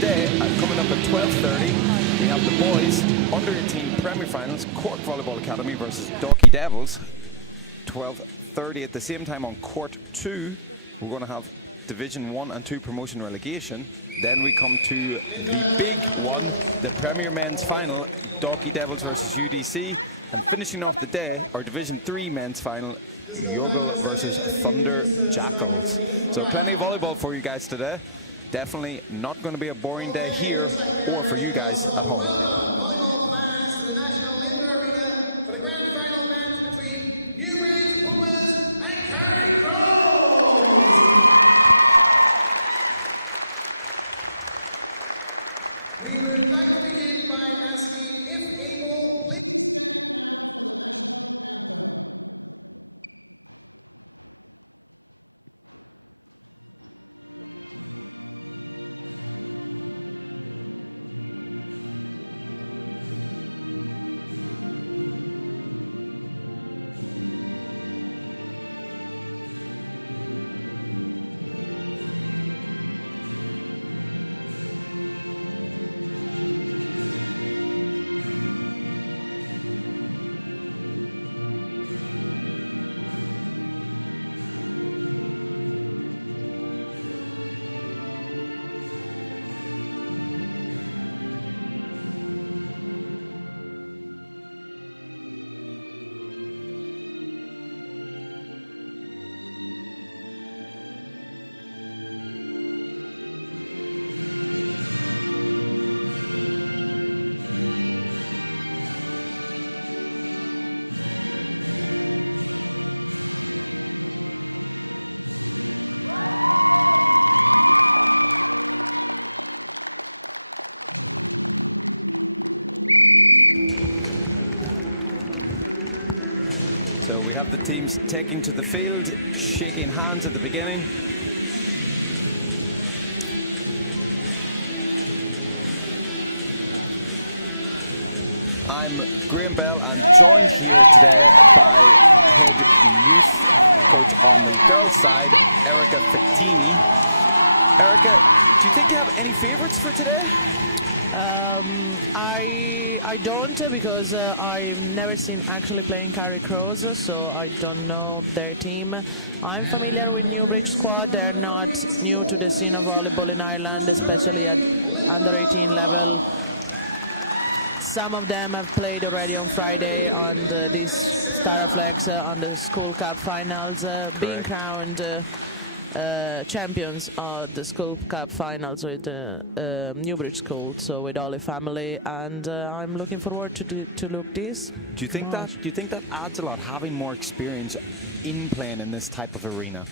today, coming up at 12:30, we have the boys under-18 Premier Finals, Cork Volleyball Academy versus Dalkey Devils. 12:30 at the same time on Court 2, we're going to have Division 1 and 2 promotion relegation. Then we come to the big one, the Premier Men's Final, Dalkey Devils versus UDC. And finishing off the day, our Division 3 Men's Final, Youghal versus Thunder Jackals. So plenty of volleyball for you guys today. Definitely not going to be a boring day here or for you guys at home. Volleyball fans to the National Indoor Arena for the grand final match between Newbridge, Pumas and Carrick. We would like to begin by asking if able, please. So we have the teams taking to the field, shaking hands at the beginning. I'm Graham Bell and joined here today by head youth coach on the girls' side, Erica Fettini. Erica, do you think you have any favorites for today? I don't because I've never seen actually playing Carrick Crows, so I don't know their team. I'm familiar with Newbridge squad. They're not new to the scene of volleyball in Ireland, especially at under 18 level. Some of them have played already on Friday on this Staraflex on the School Cup finals, being crowned champions of the School Cup finals with Newbridge School, so with all the family, and I'm looking forward to look this. Do you think that adds a lot, having more experience in playing in this type of arena?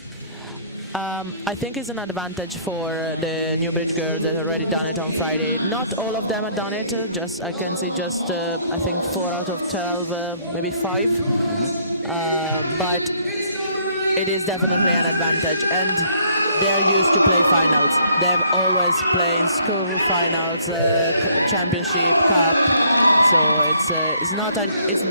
I think it's an advantage for the Newbridge girls that already done it on Friday. Not all of them have done it. I can see I think 4 out of 12, maybe 5. But it is definitely an advantage, and they're used to play finals. They've always played school finals, championship, cup. So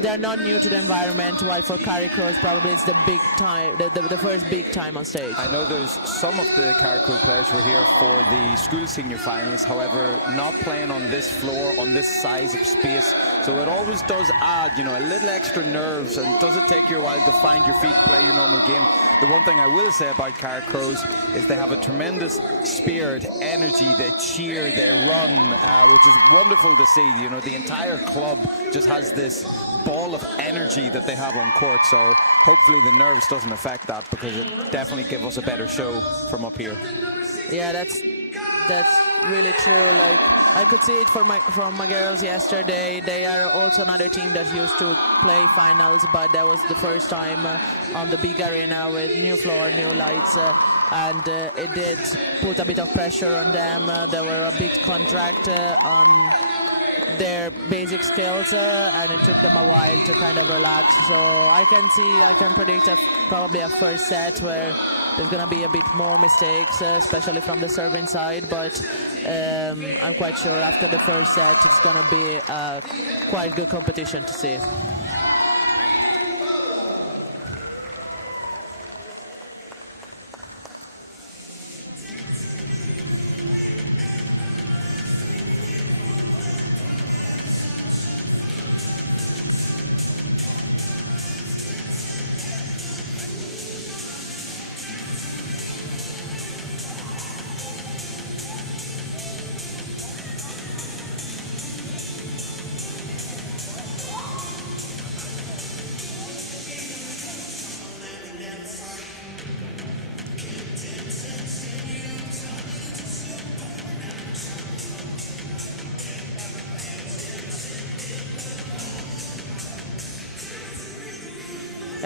they're not new to the environment. While for Carrick Crows, probably it's the big time, the first big time on stage. I know there's some of the Carrick Crows players were here for the school senior finals. However, not playing on this floor, on this size of space. So it always does add, a little extra nerves, and does it take you a while to find your feet, play your normal game. The one thing I will say about Carrick Crows is they have a tremendous spirit, energy. They cheer, they run, which is wonderful to see. The entire club just has this ball of energy that they have on court. So hopefully the nerves doesn't affect that, because it definitely gives us a better show from up here. Yeah, that's really true. Like, I could see it from my girls yesterday. They are also another team that used to play finals, but that was the first time on the big arena with new floor, new lights, and it did put a bit of pressure on them. There were a big contract on their basic skills, and it took them a while to kind of relax. So I can predict probably a first set where there's going to be a bit more mistakes, especially from the serving side, but I'm quite sure after the first set it's going to be a quite good competition to see.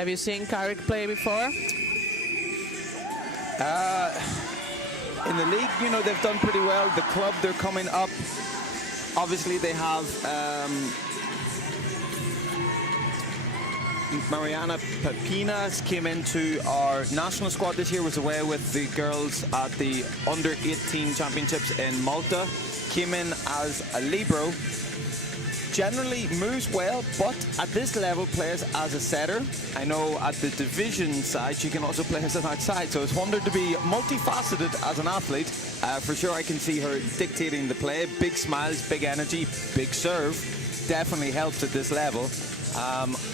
Have you seen Carrick play before? In the league, you know, they've done pretty well. The club, they're coming up. Obviously, they have Mariana Pepinas came into our national squad this year, was away with the girls at the under-18 championships in Malta. Came in as a libero. Generally moves well, but at this level plays as a setter. I know at the division side she can also play as an outside, so it's wondered to be multifaceted as an athlete. For sure I can see her dictating the play. Big smiles, big energy, big serve. Definitely helps at this level.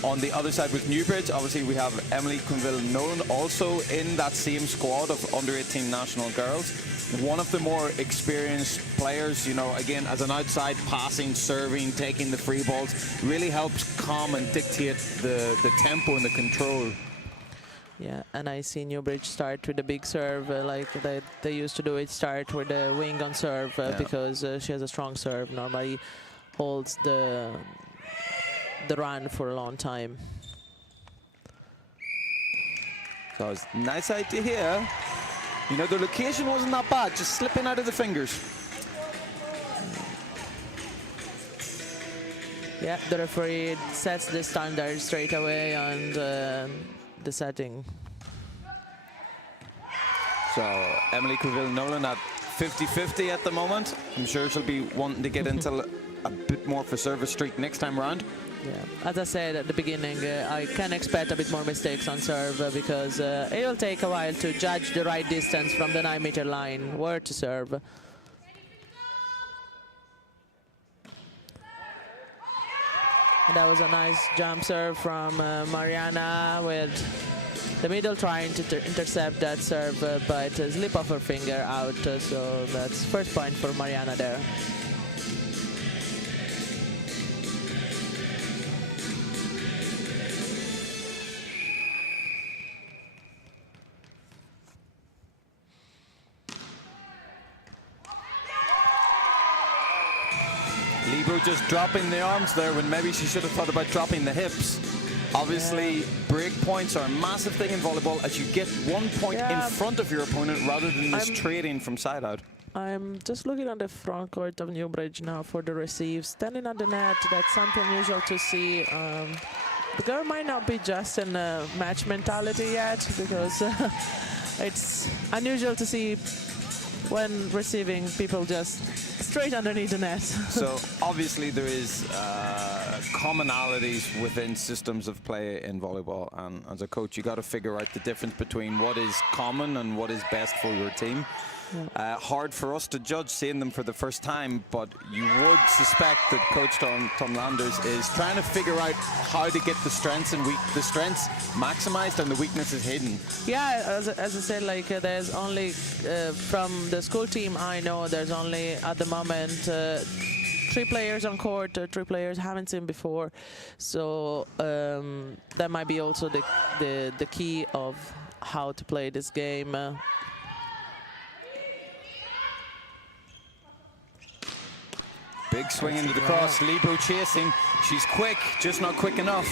On the other side with Newbridge, obviously we have Emily Quinville-Nolan also in that same squad of under-18 national girls. One of the more experienced players, you know, again, as an outside passing, serving, taking the free balls, really helps calm and dictate the tempo and the control. Yeah, and I see Newbridge start with a big serve, like they used to do it, start with a wing on serve, because she has a strong serve. Normally holds the run for a long time. So it's a nice idea here. You know, the location wasn't that bad, just slipping out of the fingers. Yeah, the referee sets the standard straight away on the setting. So Emily Quinville-Nolan at 50-50 at the moment. I'm sure she'll be wanting to get into a bit more of a service streak next time around. Yeah, as I said at the beginning, I can expect a bit more mistakes on serve because it will take a while to judge the right distance from the 9-meter line, where to serve. That was a nice jump serve from Mariana, with the middle trying to intercept that serve, but slip of her finger out, so that's first point for Mariana there. Libero just dropping the arms there when maybe she should have thought about dropping the hips. Obviously, break points are a massive thing in volleyball as you get 1 point in front of your opponent rather than this trading from side out. I'm just looking on the front court of Newbridge now for the receive. Standing on the net, that's something unusual to see. The girl might not be just in a match mentality yet, because it's unusual to see when receiving people just straight underneath the net. So obviously there is commonalities within systems of play in volleyball, and as a coach you got to figure out the difference between what is common and what is best for your team. Hard for us to judge seeing them for the first time, but you would suspect that Coach Tom Landers is trying to figure out how to get the strengths and the strengths maximized and the weaknesses hidden. Yeah, as I said, like there's only from the school team I know, there's only at the moment 3 players on court, 3 players haven't seen before, so that might be also the key of how to play this game. Big swing into the cross, Libero chasing. She's quick, just not quick enough.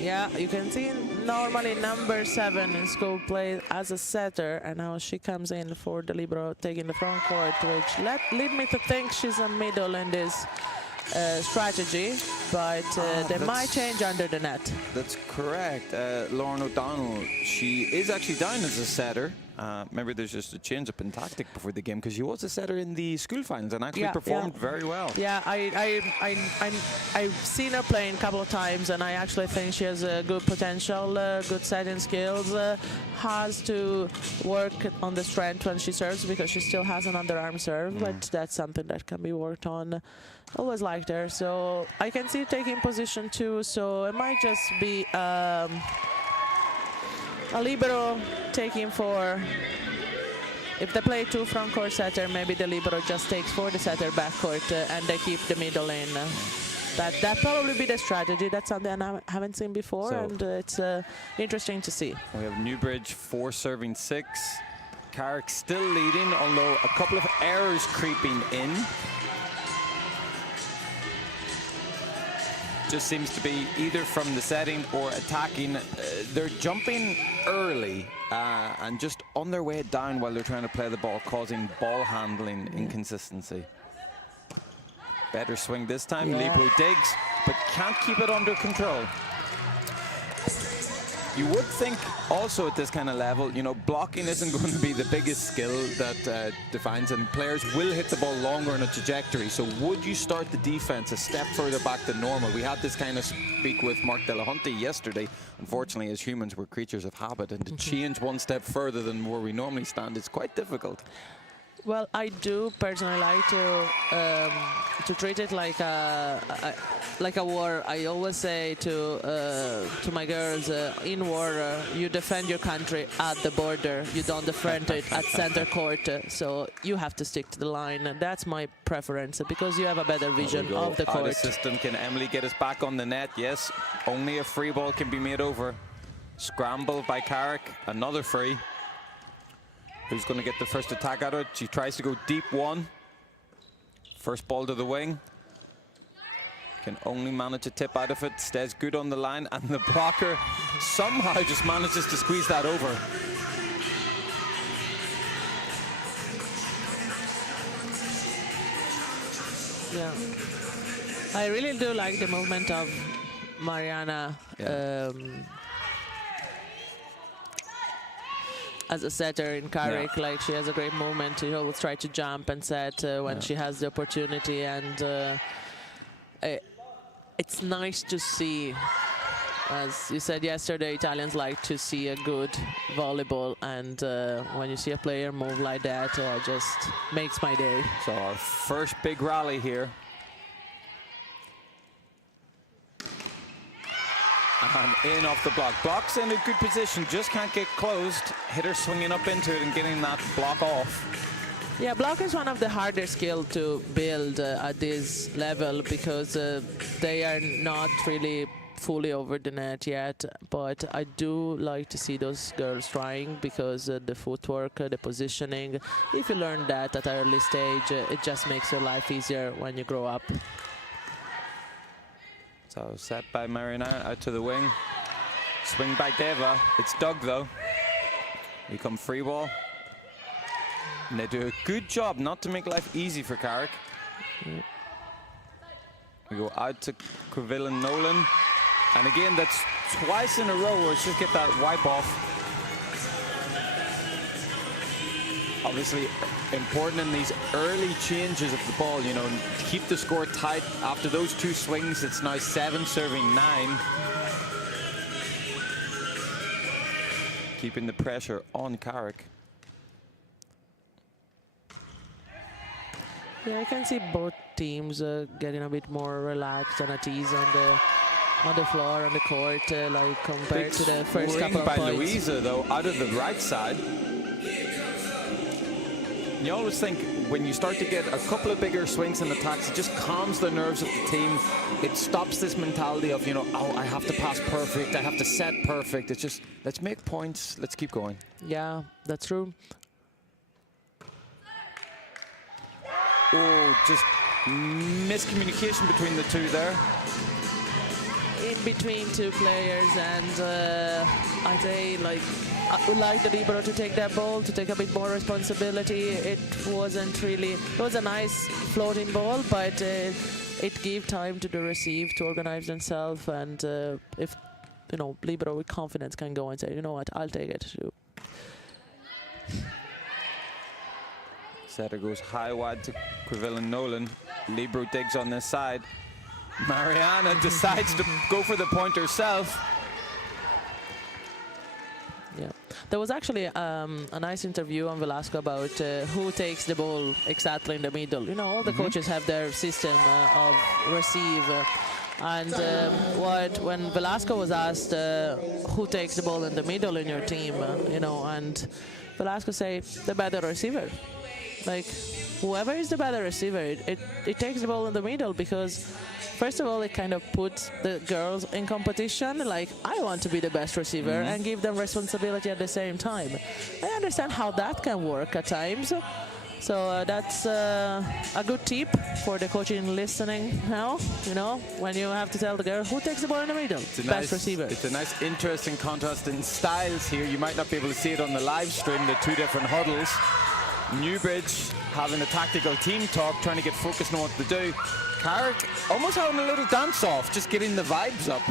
Yeah, you can see normally number 7 in school plays as a setter, and now she comes in for the libero, taking the front court, which lead me to think she's a middle in this strategy, but they might change under the net. That's correct. Lauren O'Donnell, she is actually down as a setter. Maybe there's just a change up in tactic before the game, because she was a setter in the school finals and actually performed very well. Yeah, I've seen her playing a couple of times, and I actually think she has a good potential, good setting skills. Has to work on the strength when she serves, because she still has an underarm serve, but that's something that can be worked on. Always liked her, so I can see taking position too, so it might just be a libero taking for, if they play 2 front court setter, maybe the libero just takes for the setter back court, and they keep the middle in. That probably be the strategy. That's something I haven't seen before, so, and it's interesting to see. We have Newbridge 4 serving 6. Carrick still leading, although a couple of errors creeping in. Just seems to be either from the setting or attacking. They're jumping early and just on their way down while they're trying to play the ball, causing ball handling inconsistency. Better swing this time. Libro digs, but can't keep it under control. You would think also at this kind of level, you know, blocking isn't going to be the biggest skill that defines, and players will hit the ball longer in a trajectory. So would you start the defense a step further back than normal? We had this kind of speak with Mark Delahunty yesterday. Unfortunately, as humans, we're creatures of habit, and to change one step further than where we normally stand is quite difficult. Well, I do personally like to treat it like a war. I always say to my girls, in war, you defend your country at the border. You don't defend it at center court. So you have to stick to the line. And that's my preference because you have a better vision of the court. Out of system. Can Emily get us back on the net? Yes. Only a free ball can be made over. Scramble by Carrick. Another free. Who's going to get the first attack out of it? She tries to go deep one. First ball to the wing. Can only manage a tip out of it. Stays good on the line, and the blocker somehow just manages to squeeze that over. Yeah. I really do like the movement of Mariana. Yeah. As a setter in Carrick, like she has a great movement. She always try to jump and set when she has the opportunity, and it's nice to see. As you said yesterday, Italians like to see a good volleyball, and when you see a player move like that, just makes my day. So our first big rally here. And in off the block. Block's in a good position, just can't get closed. Hitter swinging up into it and getting that block off. Yeah, block is one of the harder skills to build at this level because they are not really fully over the net yet. But I do like to see those girls trying because the footwork, the positioning, if you learn that at an early stage, it just makes your life easier when you grow up. So set by Mariana out to the wing. Swing by Deva. It's dug though. We come free ball. And they do a good job not to make life easy for Carrick. We go out to Quillan Nolan. And again, that's twice in a row where it's just get that wipe off. Obviously important in these early changes of the ball, you know, keep the score tight. After those two swings, it's now 7 serving 9. Keeping the pressure on Carrick. Yeah, I can see both teams getting a bit more relaxed and at ease on the floor, on the court, like compared to the first couple of by points. Louisa, though, out of the right side. You always think when you start to get a couple of bigger swings and attacks, it just calms the nerves of the team. It stops this mentality of, you know, oh, I have to pass perfect, I have to set perfect. It's just, let's make points, let's keep going. Yeah, that's true. Oh, just miscommunication between the two there. In between two players, and I'd say, like, I would like the libero to take that ball, to take a bit more responsibility. It wasn't really, it was a nice floating ball, but it gave time to the receive to organize themselves, and if, you know, libero with confidence can go and say, you know what, I'll take it too. Setter goes high wide to Quillan Nolan. Libero digs on this side. Mariana decides to go for the point herself. Yeah, there was actually a nice interview on Velasco about who takes the ball exactly in the middle. You know, all the coaches have their system of receive. And when Velasco was asked who takes the ball in the middle in your team, you know, and Velasco say the better receiver. like whoever is the better receiver, it takes the ball in the middle, because first of all, it kind of puts the girls in competition. Like, I want to be the best receiver and give them responsibility at the same time. I understand how that can work at times. So that's a good tip for the coaching listening now. You know, when you have to tell the girl who takes the ball in the middle, best receiver. It's a nice, interesting contrast in styles here. You might not be able to see it on the live stream, the two different huddles. Newbridge having a tactical team talk, trying to get focused on what to do. Carrick almost having a little dance-off, just getting the vibes up.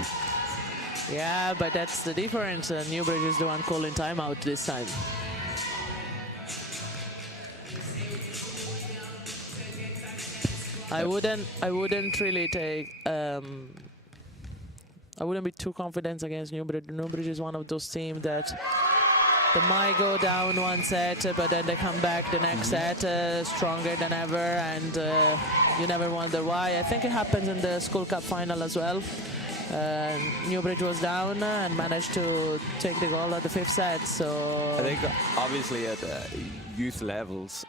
Yeah, but that's the difference. Newbridge is the one calling timeout this time. I wouldn't really take. I wouldn't be too confident against Newbridge. Newbridge is one of those teams that they might go down one set, but then they come back the next set stronger than ever, and you never wonder why. I think it happens in the School Cup final as well. Newbridge was down and managed to take the goal at the 5th set. So I think obviously at youth levels,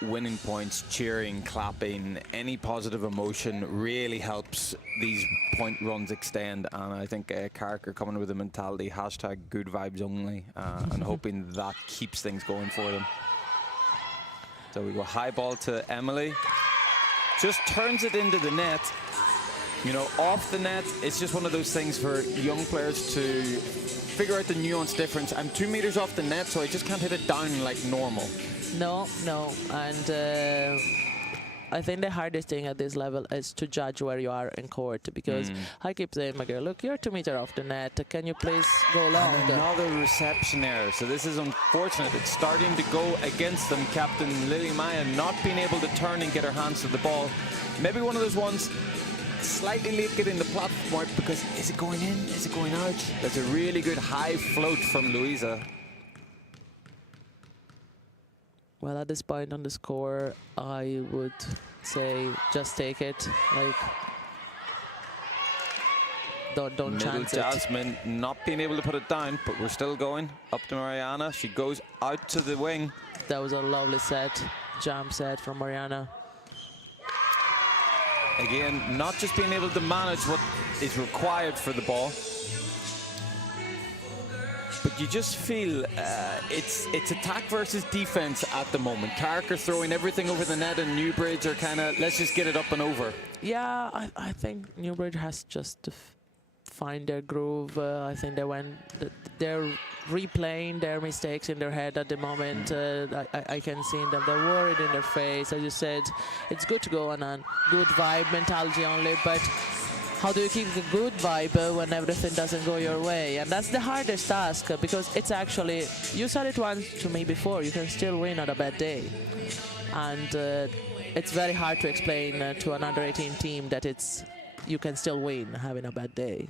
winning points, cheering, clapping, any positive emotion really helps these point runs extend. And I think Carrick are coming with a mentality, hashtag good vibes only, and hoping that keeps things going for them. So we go high ball to Emily. Just turns it into the net. You know, off the net, it's just one of those things for young players to figure out the nuance difference. I'm 2 meters off the net, so I just can't hit it down like normal. No, and I think the hardest thing at this level is to judge where you are in court, because I keep saying, my girl, look, you're 2 meters off the net. Can you please go long? And another reception error. So this is unfortunate. It's starting to go against them. Captain Lily Maya not being able to turn and get her hands to the ball. Maybe one of those ones slightly late getting the platform out, because is it going in? Is it going out? That's a really good high float from Louisa. Well, at this point on the score, I would say just take it. Like, don't chance it. Jasmine not being able to put it down, but we're still going. Up to Mariana. She goes out to the wing. That was a lovely set, jump set from Mariana. Again, not just being able to manage what is required for the ball, but you just feel it's attack versus defense at the moment. Carrick are throwing everything over the net, and Newbridge are kind of, let's just get it up and over. Yeah, I think Newbridge has just to find their groove. I think they're replaying their mistakes in their head at the moment. I can see them. They're worried in their face. As you said, it's good to go on a good vibe mentality only, but how do you keep a good vibe when everything doesn't go your way? And that's the hardest task, because it's actually, you said it once to me before, you can still win on a bad day. And it's very hard to explain to an under-18 team that you can still win having a bad day.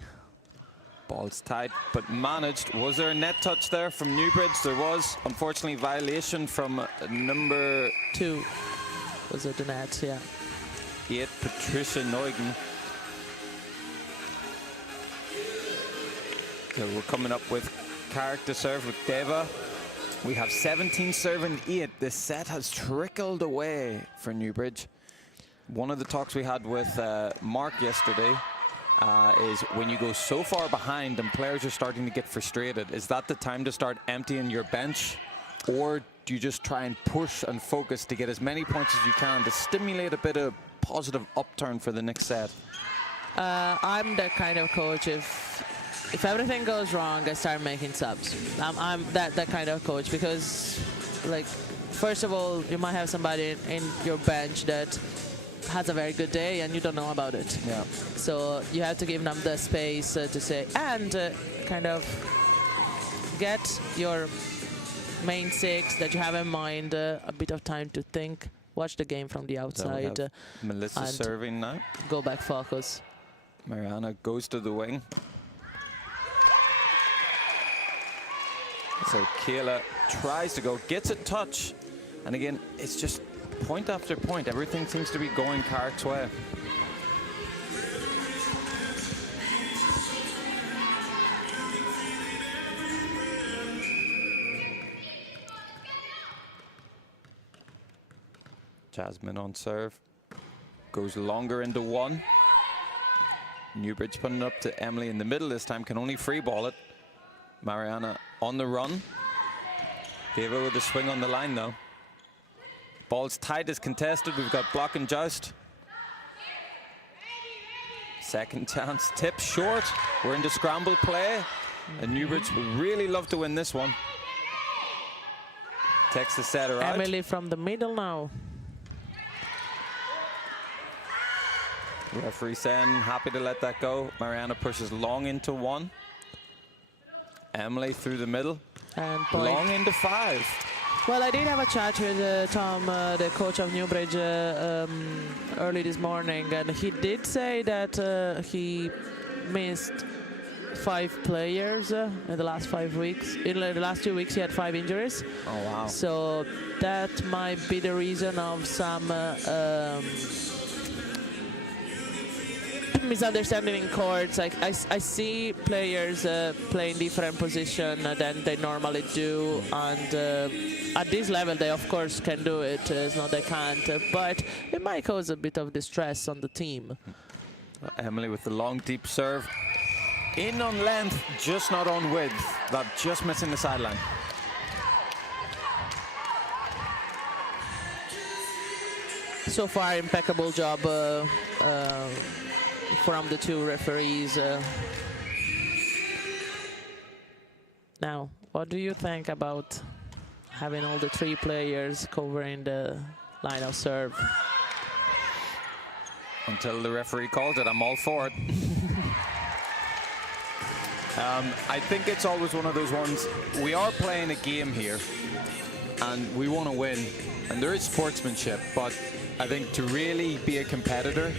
Ball's tight, but managed. Was there a net touch there from Newbridge? There was, unfortunately, violation from number 2. Was it the net? Yeah. 8, Patricia Neugen. So we're coming up with Carrick to serve with Deva. We have 17 serving 8. This set has trickled away for Newbridge. One of the talks we had with Mark yesterday is when you go so far behind and players are starting to get frustrated, is that the time to start emptying your bench? Or do you just try and push and focus to get as many points as you can to stimulate a bit of positive upturn for the next set? I'm the kind of coach, if everything goes wrong, I start making subs. I'm that kind of coach, because, like, first of all, you might have somebody in your bench that has a very good day and you don't know about it. Yeah. So you have to give them the space to say, and kind of get your main 6 that you have in mind a bit of time to think, watch the game from the outside. Melissa serving now. Go back focus. Mariana goes to the wing. So Kayla tries to go, gets a touch, and again, it's just point after point. Everything seems to be going Carrick's way. Jasmine on serve. Goes longer into one. Newbridge putting it up to Emily in the middle this time. Can only free ball it. Mariana on the run. Deva with a swing on the line though. Ball's tight as contested. We've got block and joust. Second chance. Tip short. We're into scramble play. And Newbridge would really love to win this one. Takes the setter out. Emily from the middle now. Referee saying happy to let that go. Mariana pushes long into one. Emily through the middle. And point. Long into 5. Well, I did have a chat with Tom, the coach of Newbridge, early this morning, and he did say that he missed 5 players in the last 5 weeks. In the last 2 weeks, he had 5 injuries. Oh, wow. So that might be the reason of some misunderstanding in courts. I see players play in different position than they normally do, and at this level they of course can do it. It's not they can't, but it might cause a bit of distress on the team. Emily with the long deep serve. In on length, just not on width. That just missing the sideline. So far, impeccable job from the 2 referees. Now, what do you think about having all the 3 players covering the line of serve? Until the referee calls it, I'm all for it. I think it's always one of those ones, we are playing a game here and we want to win, and there is sportsmanship, but I think to really be a competitor,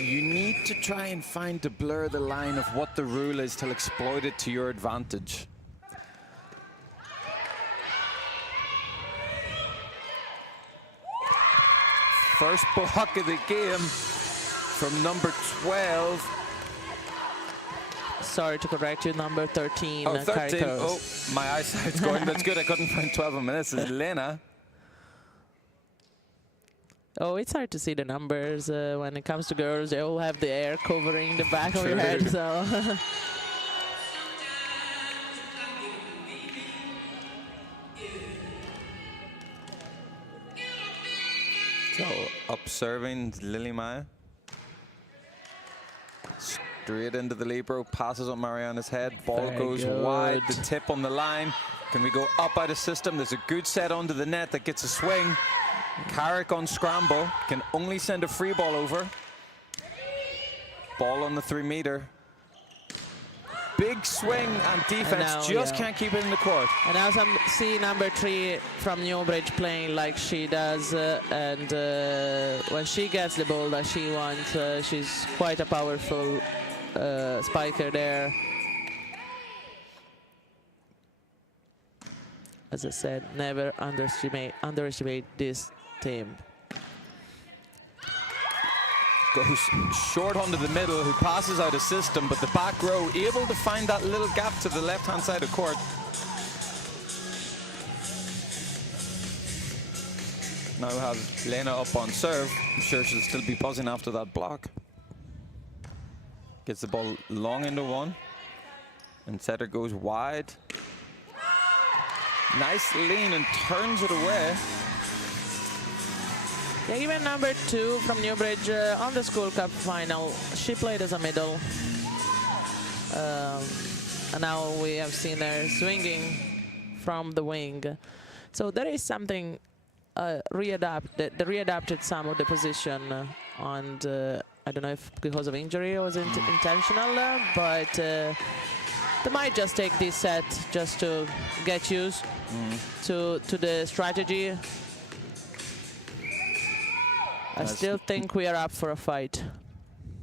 you need to try and find to blur the line of what the rule is to exploit it to your advantage. First block of the game from number 12. Sorry to correct you, number 13. Oh, 13. Carrick. Oh, my eyesight's going. That's good. I couldn't find 12 in minutes. It's Lena. Oh, it's hard to see the numbers when it comes to girls. They all have the hair covering the back of your head, so. So, up serving Lily Maya. Straight into the libero, passes on Mariana's head. Ball goes wide, the tip on the line. Can we go up out of system? There's a good set onto the net that gets a swing. Carrick on scramble, can only send a free ball over. Ball on the 3 meter. Big swing and defense, now, just can't keep it in the court. And now see number 3 from Newbridge playing like she does, and when she gets the ball that she wants, she's quite a powerful spiker there. As I said, never underestimate this team. Goes short onto the middle, who passes out of system, but the back row able to find that little gap to the left-hand side of court. Now we have Lena up on serve. I'm sure she'll still be buzzing after that block. Gets the ball long into one, and setter goes wide. Nice lean and turns it away. Yeah, even number 2 from Newbridge on the School Cup final, she played as a middle. And now we have seen her swinging from the wing. So there is something readapted some of the position, and I don't know if because of injury or was it intentional, but they might just take this set just to get used to the strategy. I still think we are up for a fight.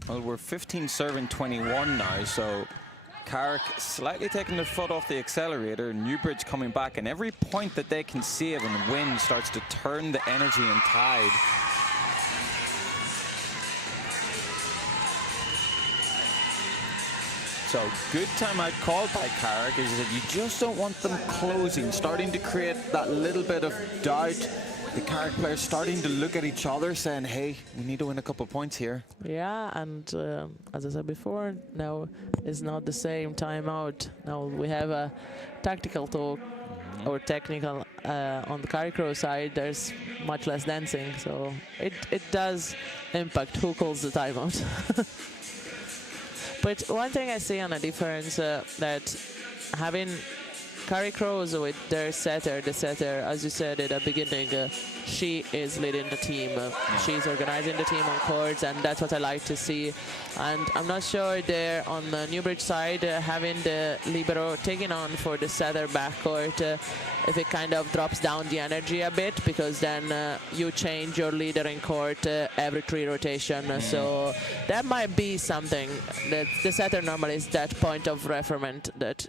Well, we're 15 serving 21 now, so Carrick slightly taking their foot off the accelerator, Newbridge coming back, and every point that they can save and win starts to turn the energy and tide. So good timeout called by Carrick is that you just don't want them closing, starting to create that little bit of doubt The Carrick players starting to look at each other saying, hey, we need to win a couple points here. Yeah, and as I said before, now is not the same timeout. Now we have a tactical talk or technical on the Carrick row side. There's much less dancing, so it does impact who calls the timeout. But one thing I see on a difference that having Carrick rows with their setter, the setter, as you said at the beginning, she is leading the team. She's organizing the team on courts, and that's what I like to see. And I'm not sure there on the Newbridge side, having the libero taking on for the setter backcourt, if it kind of drops down the energy a bit, because then you change your leader in court every 3 rotations. So that might be something that the setter normally is that point of reference that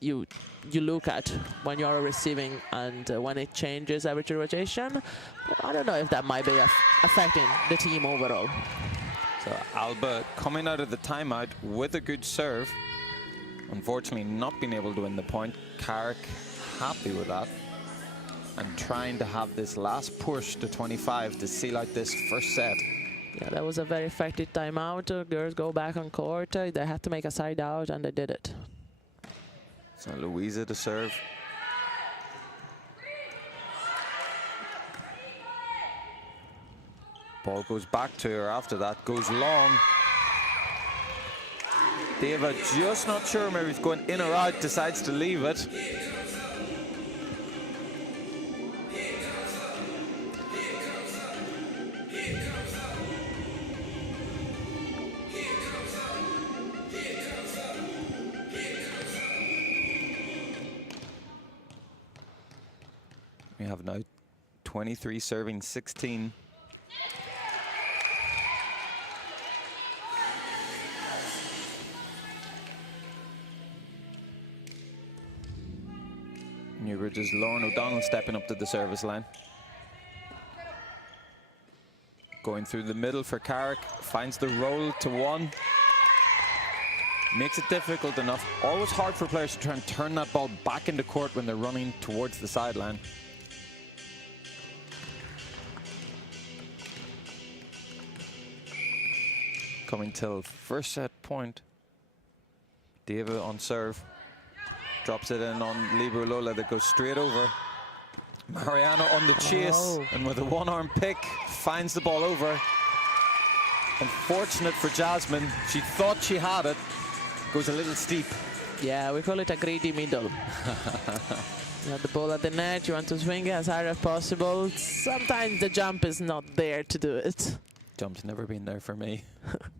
you look at when you're receiving, and when it changes every 3 rotation. I don't know if that might be affecting the team overall. So Alba coming out of the timeout with a good serve. Unfortunately not being able to win the point. Carrick happy with that and trying to have this last push to 25 to seal out this first set. Yeah, that was a very effective timeout. Girls go back on court. They had to make a side out, and they did it. So Louisa to serve. Ball goes back to her after that, goes long. Deva just not sure, maybe he's going in or out, decides to leave it. We have now 23 serving 16. Newbridge's Lauren O'Donnell stepping up to the service line. Going through the middle for Carrick, finds the roll to 1. Makes it difficult enough. Always hard for players to try and turn that ball back into court when they're running towards the sideline. Coming till first set point. Deva on serve. Drops it in on Libero Lola that goes straight over. Mariana on the chase, and with a one-arm pick, finds the ball over. Unfortunate for Jasmine. She thought she had it. Goes a little steep. Yeah, we call it a greedy middle. You have the ball at the net, you want to swing it as hard as possible. Sometimes the jump is not there to do it. Jump's never been there for me.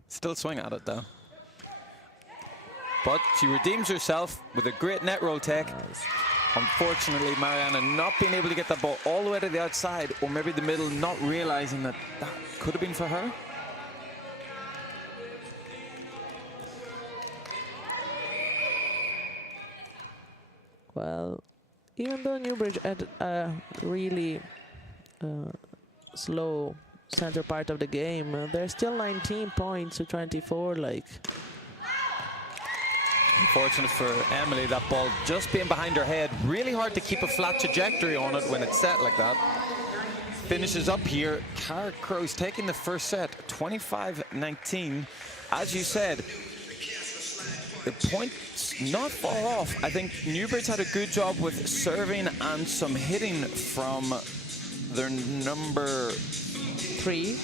Still swing at it though. But she redeems herself with a great net roll take. Nice. Unfortunately, Mariana not being able to get that ball all the way to the outside, or maybe the middle, not realizing that that could have been for her. Well, even though Newbridge had a really slow center part of the game, there's still 19 points to 24. Like, Unfortunate for Emily, that ball just being behind her head. Really hard to keep a flat trajectory on it when it's set like that. Finishes up here. Carrick Crows taking the first set, 25-19. As you said, the point's not far off. I think Newbridge had a good job with serving and some hitting from their number 3,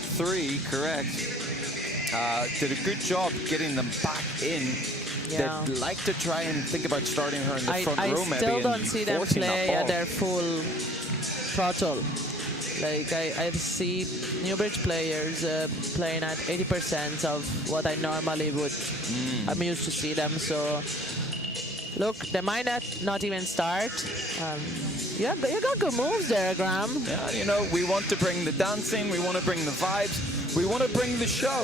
correct. Did a good job getting them back in. yeah. They'd like to try and think about starting her in the front row, maybe. I still don't see them play at their full throttle. Like, I see Newbridge players playing at 80% of what I normally would. I'm used to see them. So, look, they might not even start. You got good moves there, Graham. Yeah, you know, we want to bring the dancing, we want to bring the vibes, we want to bring the show.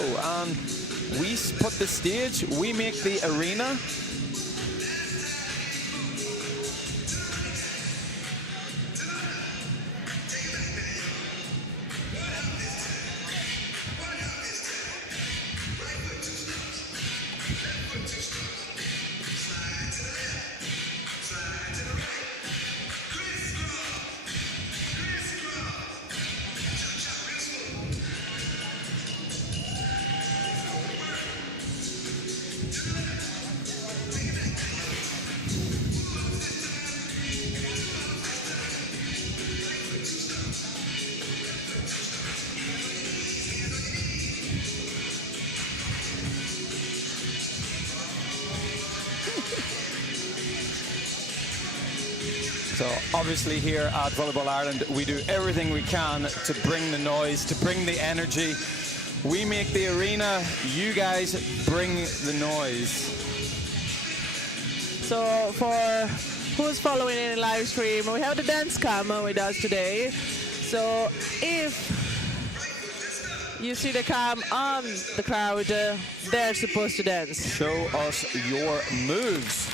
We put the stage, we make the arena. So obviously here at Volleyball Ireland, we do everything we can to bring the noise, to bring the energy. We make the arena, you guys bring the noise. So for who's following in live stream, we have the dance cam with us today. So if you see the cam on the crowd, they're supposed to dance. Show us your moves.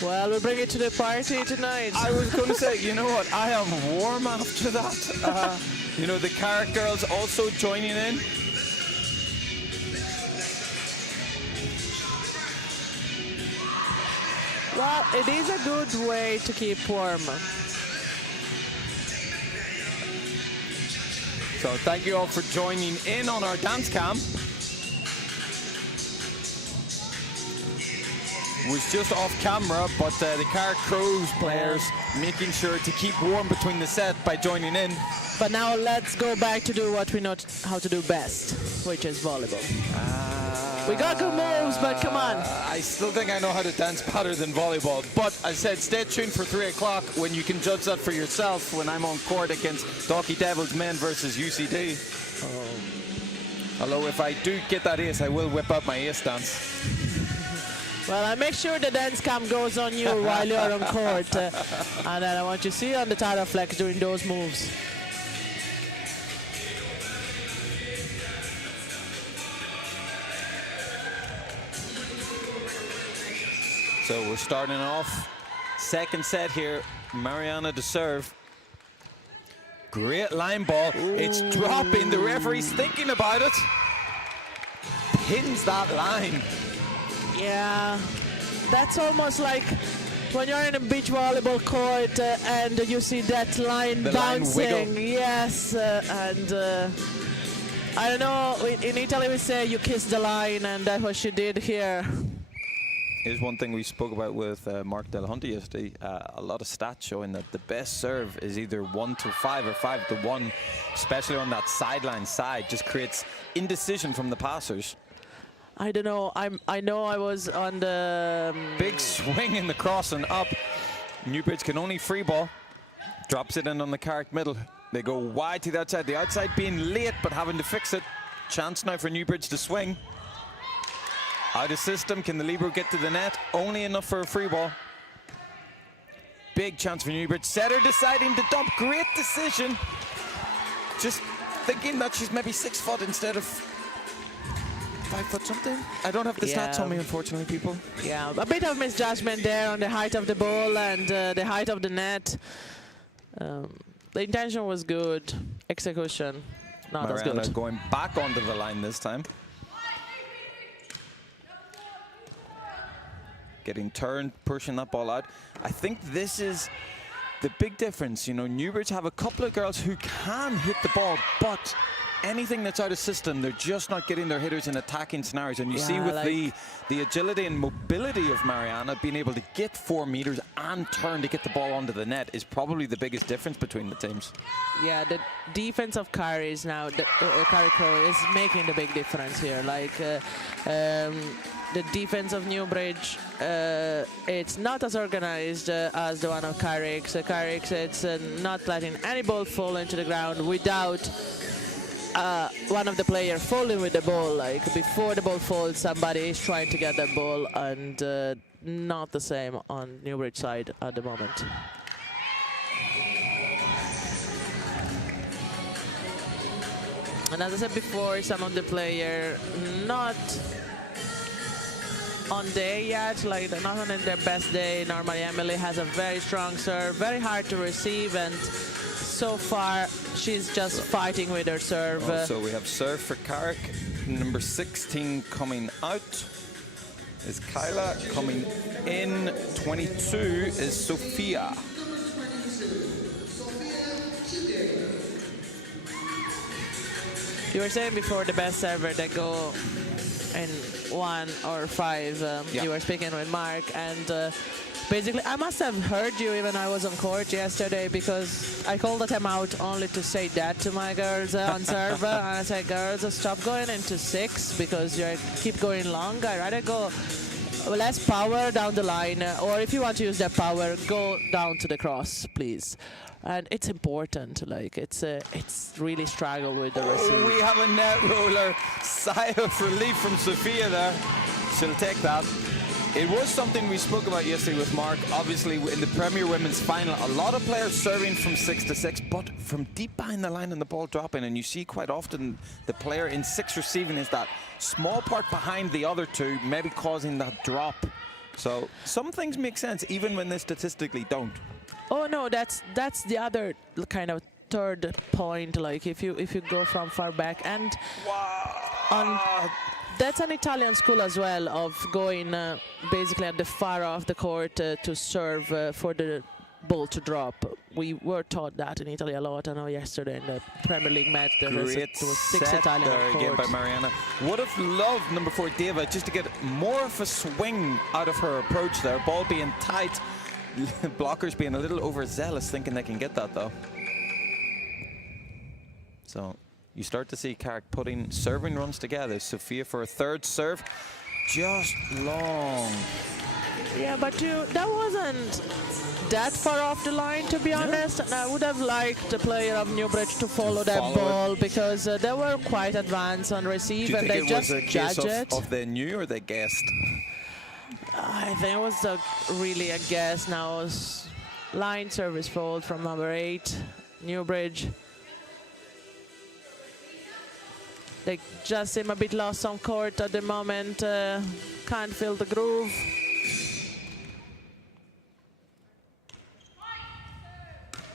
Well, we'll bring it to the party tonight. I was going to say, you know what? I am warm after that. You know, the Carrick girls also joining in. Well, it is a good way to keep warm. So thank you all for joining in on our dance cam. Was just off camera, but the Carrick Crows players making sure to keep warm between the set by joining in. But now let's go back to do what we know how to do best, which is volleyball. We got good moves, but come on. I still think I know how to dance better than volleyball. But I said stay tuned for 3 o'clock when you can judge that for yourself when I'm on court against Dalkey Devils men versus UCD. Although if I do get that ace, I will whip out my ace dance. Well, I make sure the dance cam goes on you while you're on court. And then I want you to see on the title flex doing those moves. So we're starting off. Second set here. Mariana to serve. Great line ball. Ooh. It's dropping. The referee's thinking about it. Pins that line. Yeah, that's almost like when you're in a beach volleyball court and you see that line bouncing. Yes, and I don't know, in Italy we say you kiss the line, and that's what she did here. Here's one thing we spoke about with Mark Delahunty yesterday. A lot of stats showing that the best serve is either 1-5 or 5-1, especially on that sideline side. Just creates indecision from the passers. I don't know. I know I was on the big swing in the cross and up. Newbridge can only free ball. Drops it in on the Carrick middle. They go wide to the outside. The outside being late but having to fix it. Chance now for Newbridge to swing. Out of system. Can the libero get to the net? Only enough for a free ball. Big chance for Newbridge. Setter deciding to dump. Great decision. Just thinking that she's maybe 6 foot instead of 5 foot something. I don't have the stats on me, unfortunately, people. Yeah, a bit of misjudgment there on the height of the ball and the height of the net. The intention was good. Execution, not as good. Going back onto the line this time. Getting turned, pushing that ball out. I think this is the big difference. You know, Newbridge have a couple of girls who can hit the ball, but anything that's out of system, they're just not getting their hitters in attacking scenarios. And you see with like the agility and mobility of Mariana, being able to get 4 meters and turn to get the ball onto the net is probably the biggest difference between the teams. Yeah, the defense of Carrick now, Carrick Crow is making the big difference here. Like the defense of Newbridge, it's not as organized as the one of Carrick. So Carrick, it's not letting any ball fall into the ground without one of the players falling with the ball. Like before the ball falls, somebody is trying to get that ball, and not the same on Newbridge side at the moment. And as I said before, some of the players not on day yet, like they're not on their best day. Normally Emily has a very strong serve, very hard to receive, and so far she's just fighting with her serve. So we have serve for Carrick, number 16 coming out is Kyla, coming in 22 is Sophia. You were saying before the best server that go in 1 or 5. Yeah. You were speaking with Mark, and basically I must have heard you even I was on court yesterday, because I called the timeout only to say that to my girls on server. And I said, girls, stop going into 6 because you keep going long. I'd rather go less power down the line, or if you want to use that power, go down to the cross, please. And it's important, like it's really struggle with the receive. We have a net roller, sigh of relief from Sophia there. She'll take that. It was something we spoke about yesterday with Mark. Obviously, in the Premier Women's Final, a lot of players serving from 6 to 6, but from deep behind the line and the ball dropping. And you see quite often the player in 6 receiving is that small part behind the other 2, maybe causing that drop. So some things make sense, even when they statistically don't. Oh no, that's the other kind of third point. Like if you go from far back, and that's an Italian school as well of going basically at the far off the court to serve for the ball to drop. We were taught that in Italy a lot. I know yesterday in the Premier League match there was 6 Italian there again by Mariana. Would have loved number 4 Deva just to get more of a swing out of her approach there. Ball being tight. Blockers being a little overzealous, thinking they can get that though. So you start to see Carrick putting serving runs together. Sophia for a third serve, just long. Yeah, but that wasn't that far off the line, to be honest. And I would have liked the player of Newbridge to follow that ball, because they were quite advanced on receive, and they just judged it. Of they knew or they guessed? I think it was really a guess now. Line service fault from number 8, Newbridge. They just seem a bit lost on court at the moment. Can't feel the groove.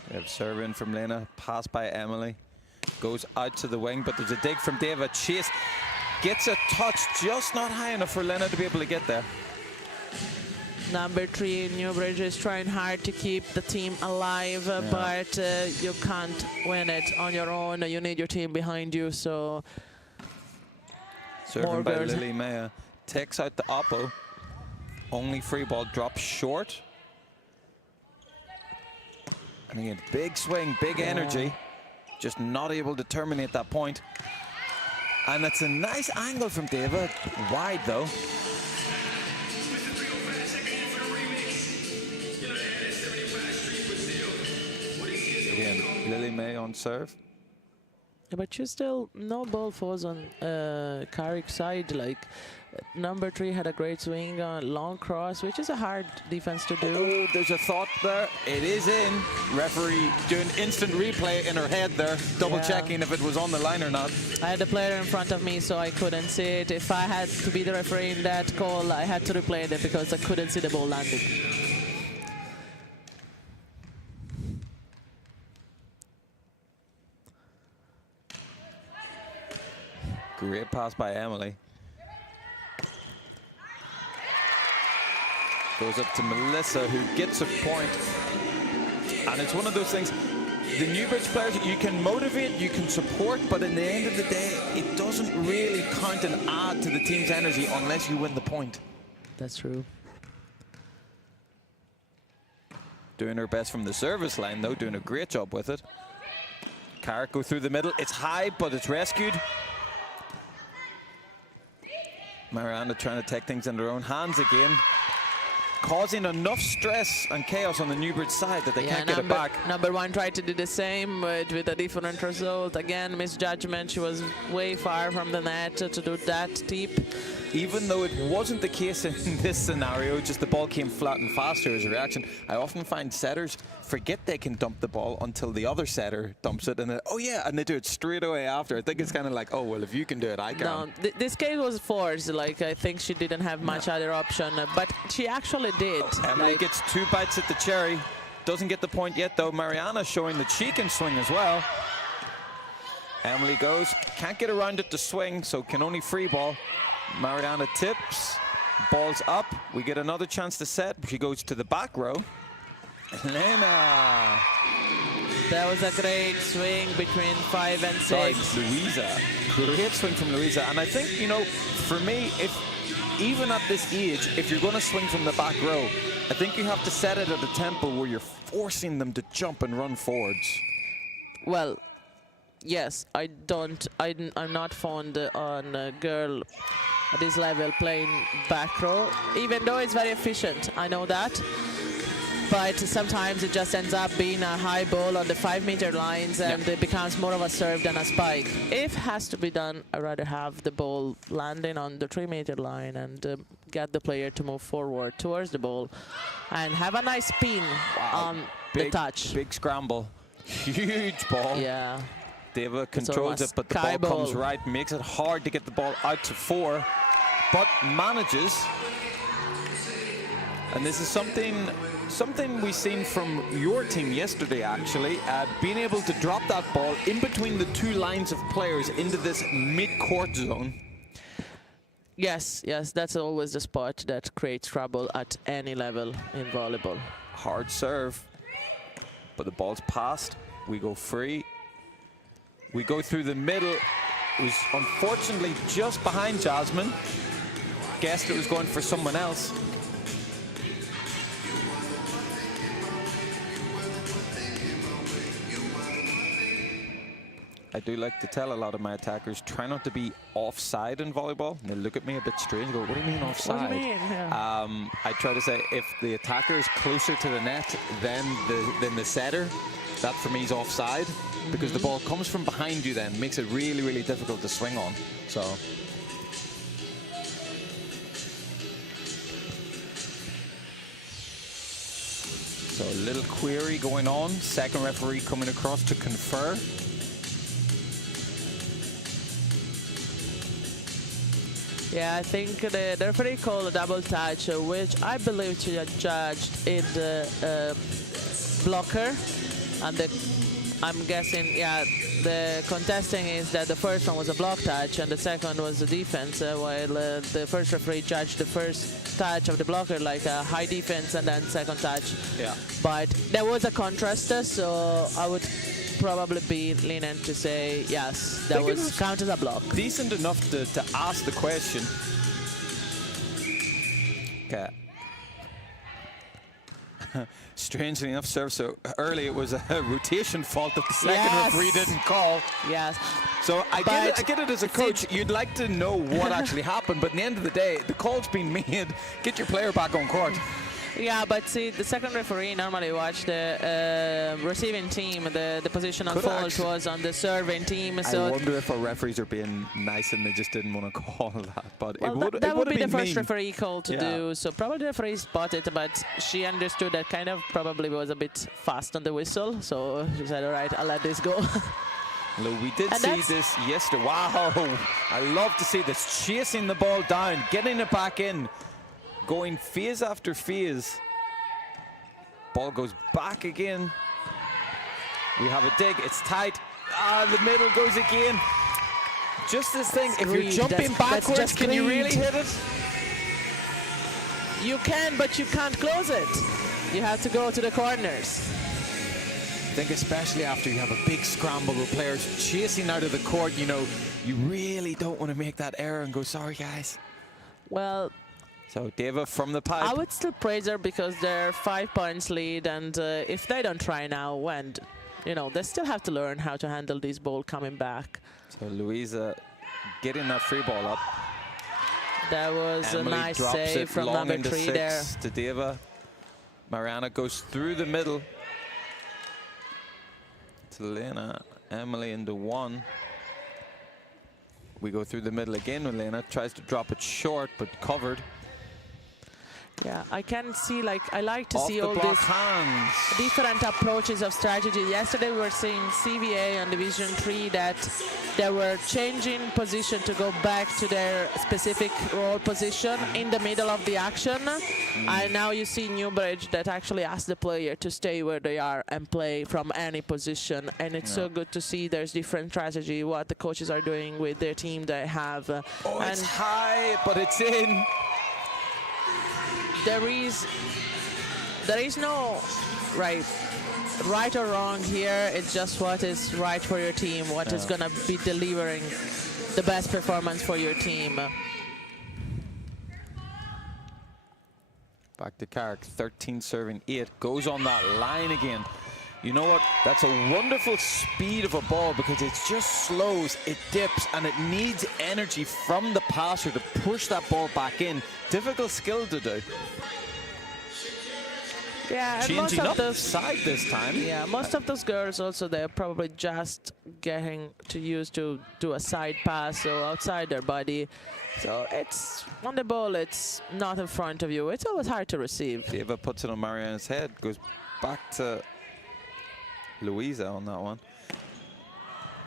We have serving from Lena, pass by Emily. Goes out to the wing, but there's a dig from David. Chase gets a touch, just not high enough for Lena to be able to get there. Number 3, Newbridge is trying hard to keep the team alive, but you can't win it on your own. You need your team behind you, so... Serving by Lily Maya. Takes out the oppo. Only free ball drops short. And again, big swing, big energy. Just not able to terminate that point. And it's a nice angle from David. Wide, though. Again, Lily May on serve. Yeah, but you still, no ball falls on Carrick's side. Like, number 3 had a great swing on long cross, which is a hard defense to do. Oh, there's a thought there. It is in. Referee doing instant replay in her head there, double checking if it was on the line or not. I had the player in front of me, so I couldn't see it. If I had to be the referee in that call, I had to replay it because I couldn't see the ball landing. Great pass by Emily. Goes up to Melissa, who gets a point. And it's one of those things, the Newbridge players, you can motivate, you can support, but in the end of the day, it doesn't really count and add to the team's energy unless you win the point. That's true. Doing her best from the service line, though, doing a great job with it. Carrick go through the middle. It's high, but it's rescued. Miranda trying to take things in their own hands again, causing enough stress and chaos on the Newbridge side that they can't get it back. Number 1 tried to do the same, but with a different result. Again, misjudgment. She was way far from the net to do that tip. Even though it wasn't the case in this scenario, just the ball came flat and faster as a reaction. I often find setters forget they can dump the ball until the other setter dumps it, and then, oh yeah, and they do it straight away after. I think it's kind of like, oh, well, if you can do it, I can. No, this game was forced. Like, I think she didn't have much other option, but she actually did. Emily gets 2 bites at the cherry. Doesn't get the point yet, though. Mariana showing that she can swing as well. Emily goes, can't get around it to swing, so can only free ball. Mariana tips, ball's up. We get another chance to set. She goes to the back row. Elena. That was a great swing between 5 and 6. Sorry, Louisa. Great swing from Louisa. And I think, you know, for me, even at this age, if you're going to swing from the back row, I think you have to set it at a tempo where you're forcing them to jump and run forwards. Well, yes, I'm not fond on a girl at this level playing back row, even though it's very efficient. I know that. But sometimes it just ends up being a high ball on the 5-meter lines, and it becomes more of a serve than a spike. If it has to be done, I'd rather have the ball landing on the 3-meter line and get the player to move forward towards the ball and have a nice spin on the touch. Big scramble. Huge ball. Yeah. Deva controls it, but the ball comes right, makes it hard to get the ball out to 4, but manages. And this is something we've seen from your team yesterday, actually, being able to drop that ball in between the 2 lines of players into this mid-court zone. Yes, that's always the spot that creates trouble at any level in volleyball. Hard serve, but the ball's passed. We go free. We go through the middle. It was unfortunately just behind Jasmine. Guessed it was going for someone else. I do like to tell a lot of my attackers, try not to be offside in volleyball. And they look at me a bit strange, go, what do you mean offside? What do you mean? Yeah. I try to say, if the attacker is closer to the net than the setter, that for me is offside, because the ball comes from behind you then, makes it really, really difficult to swing on. So a little query going on. Second referee coming across to confer. Yeah, I think the referee called a double touch, which I believe she had judged in the blocker. And I'm guessing, yeah, the contesting is that the first one was a block touch and the second was a defense, while the first referee judged the first touch of the blocker like a high defense and then second touch. Yeah. But there was a contrast, so I would probably be lenient to say yes, that was counted as a block. Decent enough to ask the question. Okay. Strangely enough, serve so early, it was a rotation fault that the second referee didn't call. Yes. So I get it as a coach. You'd like to know what actually happened, but at the end of the day, the call's been made. Get your player back on court. Yeah, but see, the second referee normally watched the receiving team. The position on fault was on the serving team. So I wonder if our referees are being nice and they just didn't want to call that. But well, that would be the first referee call to do. So probably the referee spotted, but she understood that kind of probably was a bit fast on the whistle. So she said, all right, I'll let this go. Look, we did see this yesterday. Wow, I love to see this. Chasing the ball down, getting it back in. Going phase after phase. Ball goes back again. We have a dig, it's tight. The middle goes again. Just this thing, if you're jumping backwards, can you really hit it? You can, but you can't close it. You have to go to the corners. I think especially after you have a big scramble with players chasing out of the court, you know, you really don't want to make that error and go, sorry guys. Well, so Deva from the pipe. I would still praise her because they're 5 points lead, and if they don't try now, when, you know, they still have to learn how to handle this ball coming back. So Louisa getting that free ball up. That was Emily a nice save from number 3 there. To Deva. Mariana goes through the middle to Lena. Emily into 1. We go through the middle again when Lena tries to drop it short, but covered. Yeah, I can see, like, I like to Off see the all block these hands. different approaches of strategy. Yesterday we were seeing CVA on Division 3 that they were changing position to go back to their specific role position in the middle of the action. And now you see Newbridge that actually asks the player to stay where they are and play from any position. And it's so good to see there's different strategy, what the coaches are doing with their team they have. Oh, and it's high, but it's in. There is no right or wrong here. It's just what is right for your team, what is going to be delivering the best performance for your team. Back to Carrick, 13 serving 8, goes on that line again. You know what? That's a wonderful speed of a ball because it just slows, it dips, and it needs energy from the passer to push that ball back in. Difficult skill to do. Yeah, and Changing most up of those side this time. Yeah, most of those girls also, they're probably just getting to use to do a side pass, so outside their body. So it's on the ball, it's not in front of you. It's always hard to receive. Deva puts it on Mariana's head, goes back to Louisa on that one.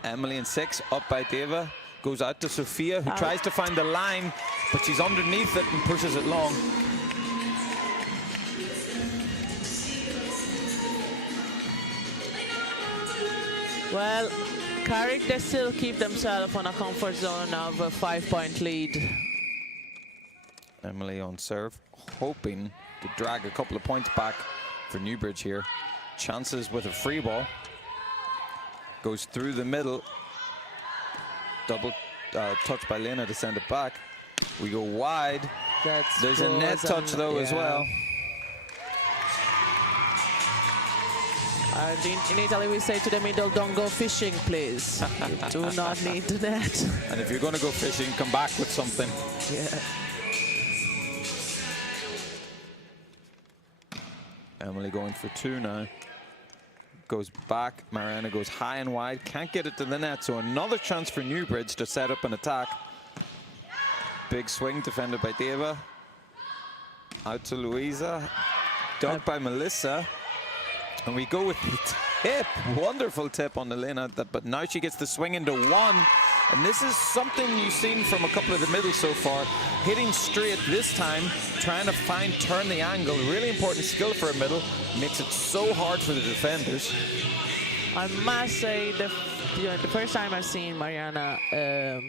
Emily in 6, up by Deva, goes out to Sophia, who tries to find the line, but she's underneath it and pushes it long. Well, Carrick, they still keep themselves on a comfort zone of a 5-point lead. Emily on serve, hoping to drag a couple of points back for Newbridge here. Chances with a free ball. Goes through the middle. Double touch by Lena to send it back. We go wide. There's a net touch though as well. In Italy, we say to the middle, don't go fishing, please. You do not need the net. And if you're going to go fishing, come back with something. Yeah. Emily going for 2 now. Goes back. Mariana goes high and wide. Can't get it to the net. So another chance for Newbridge to set up an attack. Big swing defended by Deva. Out to Louisa. Dug by Melissa. And we go with the tip. Wonderful tip on Elena. But now she gets the swing into 1. And this is something you've seen from a couple of the middles so far. Hitting straight this time, trying to turn the angle. Really important skill for a middle. Makes it so hard for the defenders. I must say, the first time I've seen Mariana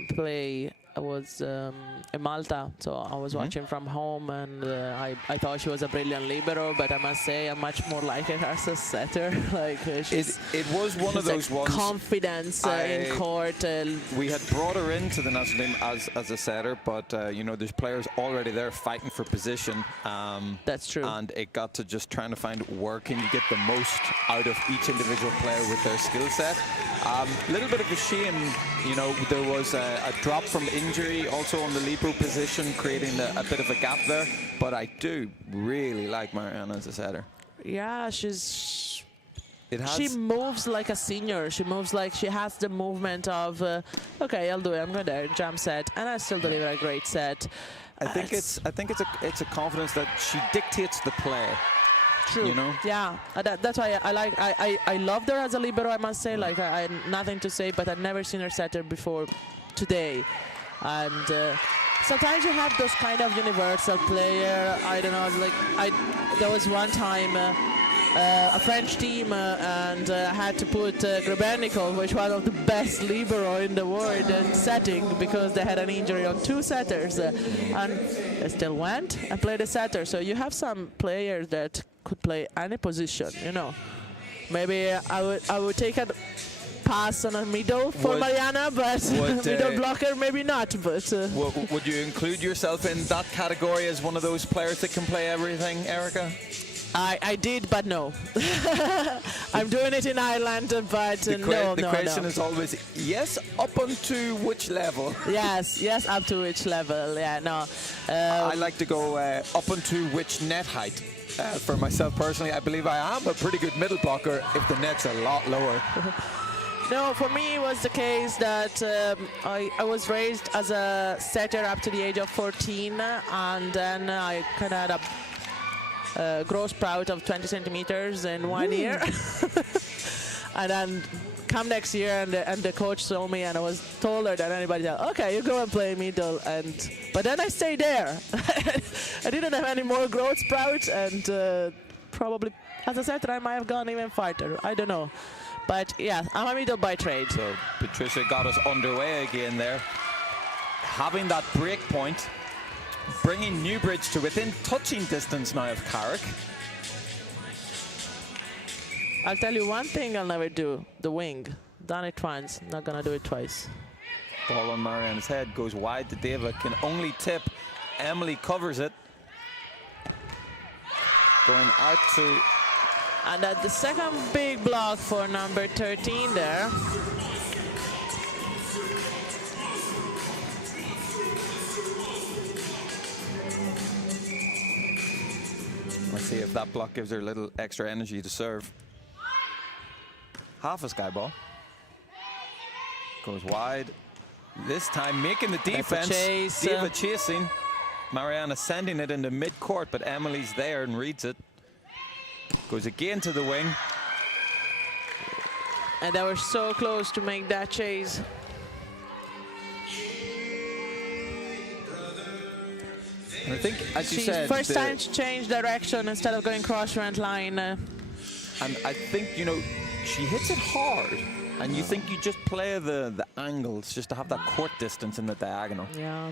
play was in Malta, so I was watching from home, and I thought she was a brilliant libero, but I must say I'm much more like her as a setter. Like it was one of those ones. Confidence in court. We had brought her into the national team as a setter, but you know, there's players already there fighting for position. That's true. And it got to just trying to find where can you get the most out of each individual player with their skill set. A little bit of a shame, you know, there was a drop from injury also on the libero position, creating a bit of a gap there. But I do really like Mariana as a setter. Yeah, she moves like a senior. She moves like she has the movement of, okay, I'll do it. I'm going there, jump set, and I still deliver a great set. I think it's a confidence that she dictates the play. True. You know? Yeah, that's why I loved her as a libero, I must say. Like, I had nothing to say, but I'd never seen her setter before today. And sometimes you have those kind of universal player. I don't know, like there was one time a French team and had to put Grebennikov, which was one of the best libero in the world, setting because they had an injury on 2 setters, and they still went and played a setter. So you have some players that could play any position, you know. Maybe I would take a pass on a middle for Mariana, but middle blocker maybe not. But would you include yourself in that category as one of those players that can play everything, Erica? I did, but no. I'm doing it in Ireland, but the question is always, yes, up onto which level? Yes, up to which level, yeah, no. I like to go up onto which net height. For myself personally, I believe I am a pretty good middle blocker if the net's a lot lower. No, for me it was the case that I was raised as a setter up to the age of 14, and then I kind of had a growth sprout of 20 centimeters in 1 year. And then come next year, and the coach saw me, and I was taller than anybody else. Okay, you go and play middle, but then I stayed there. I didn't have any more growth sprouts, and probably, as I said, I might have gone even farther. I don't know, but yeah, I'm a middle by trade. So Patricia got us underway again there, having that break point, bringing Newbridge to within touching distance now of Carrick. I'll tell you one thing I'll never do, the wing. Done it once, not gonna do it twice. Ball on Marianne's head, goes wide to David, can only tip. Emily covers it. Going out to... And at the second big block for number 13 there. Let's see if that block gives her a little extra energy to serve. Half a sky ball. Goes wide. This time making the defense. Diva chasing. Mariana sending it into mid-court, but Emily's there and reads it. Goes again to the wing. And they were so close to make that chase. And I think, as you said, first time to change direction instead of going cross-front line. And I think, you know, she hits it hard, and you think you just play the angles just to have that court distance in the diagonal. Yeah.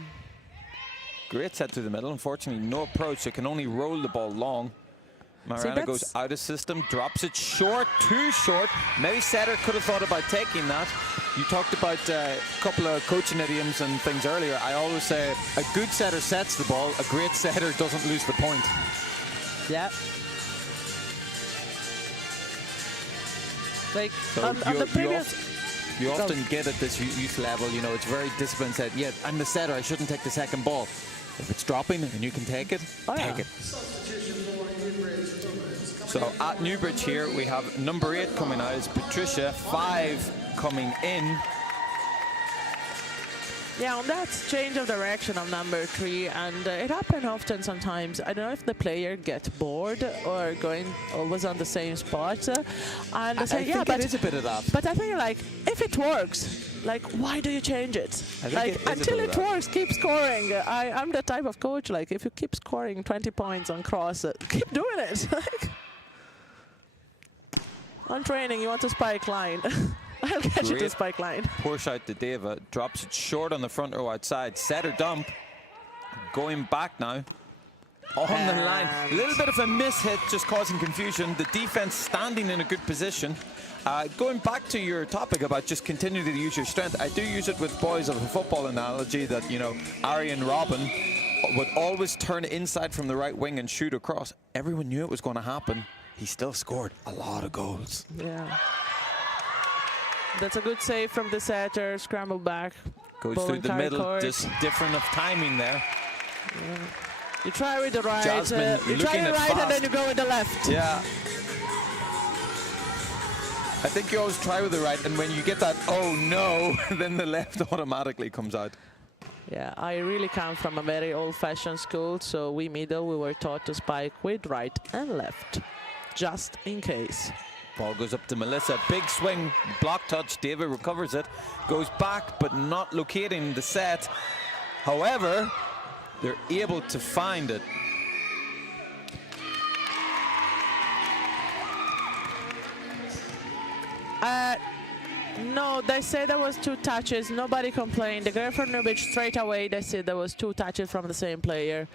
Great set through the middle. Unfortunately, no approach, so can only roll the ball long. Mariana goes out of system, drops it short, too short. Maybe setter could have thought about taking that. You talked about a couple of coaching idioms and things earlier. I always say a good setter sets the ball, a great setter doesn't lose the point. Yeah. Like so on the previous, you often get at this youth level, you know, it's very disciplined. Said, yeah, I'm the setter, I shouldn't take the second ball. If it's dropping and you can take it, take it. So at Newbridge here, we have number 8 coming out is Patricia, 5 coming in. Yeah, on that change of direction of number 3, and it happens often sometimes. I don't know if the player gets bored or going always on the same spot. And I say, yeah, but it is a bit of that. But I think, like, if it works, like, why do you change it? Like, until it works, keep scoring. I'm the type of coach, like, if you keep scoring 20 points on cross, keep doing it. Like, on training, you want to spike line. I'll catch you to spike line. Poor shot to Deva, drops it short on the front row outside. Setter dump, going back now. On the line, a little bit of a miss hit, just causing confusion. The defense standing in a good position. Going back to your topic about just continuing to use your strength, I do use it with boys of a football analogy that, you know, Ari and Robin would always turn inside from the right wing and shoot across. Everyone knew it was going to happen. He still scored a lot of goals. Yeah. That's a good save from the setter, scramble back. Goes through the middle, court. Just different of timing there. Yeah. You try with the right, Jasmine you try the right and then you go with the left. Yeah. I think you always try with the right, and when you get that, oh no, then the left automatically comes out. Yeah, I really come from a very old-fashioned school, so we middle, we were taught to spike with right and left, just in case. Ball goes up to Melissa. Big swing, block touch. David recovers it. Goes back, but not locating the set. However, they're able to find it. No, they say there was 2 touches. Nobody complained. The girl from Newbridge straight away, they said there was 2 touches from the same player.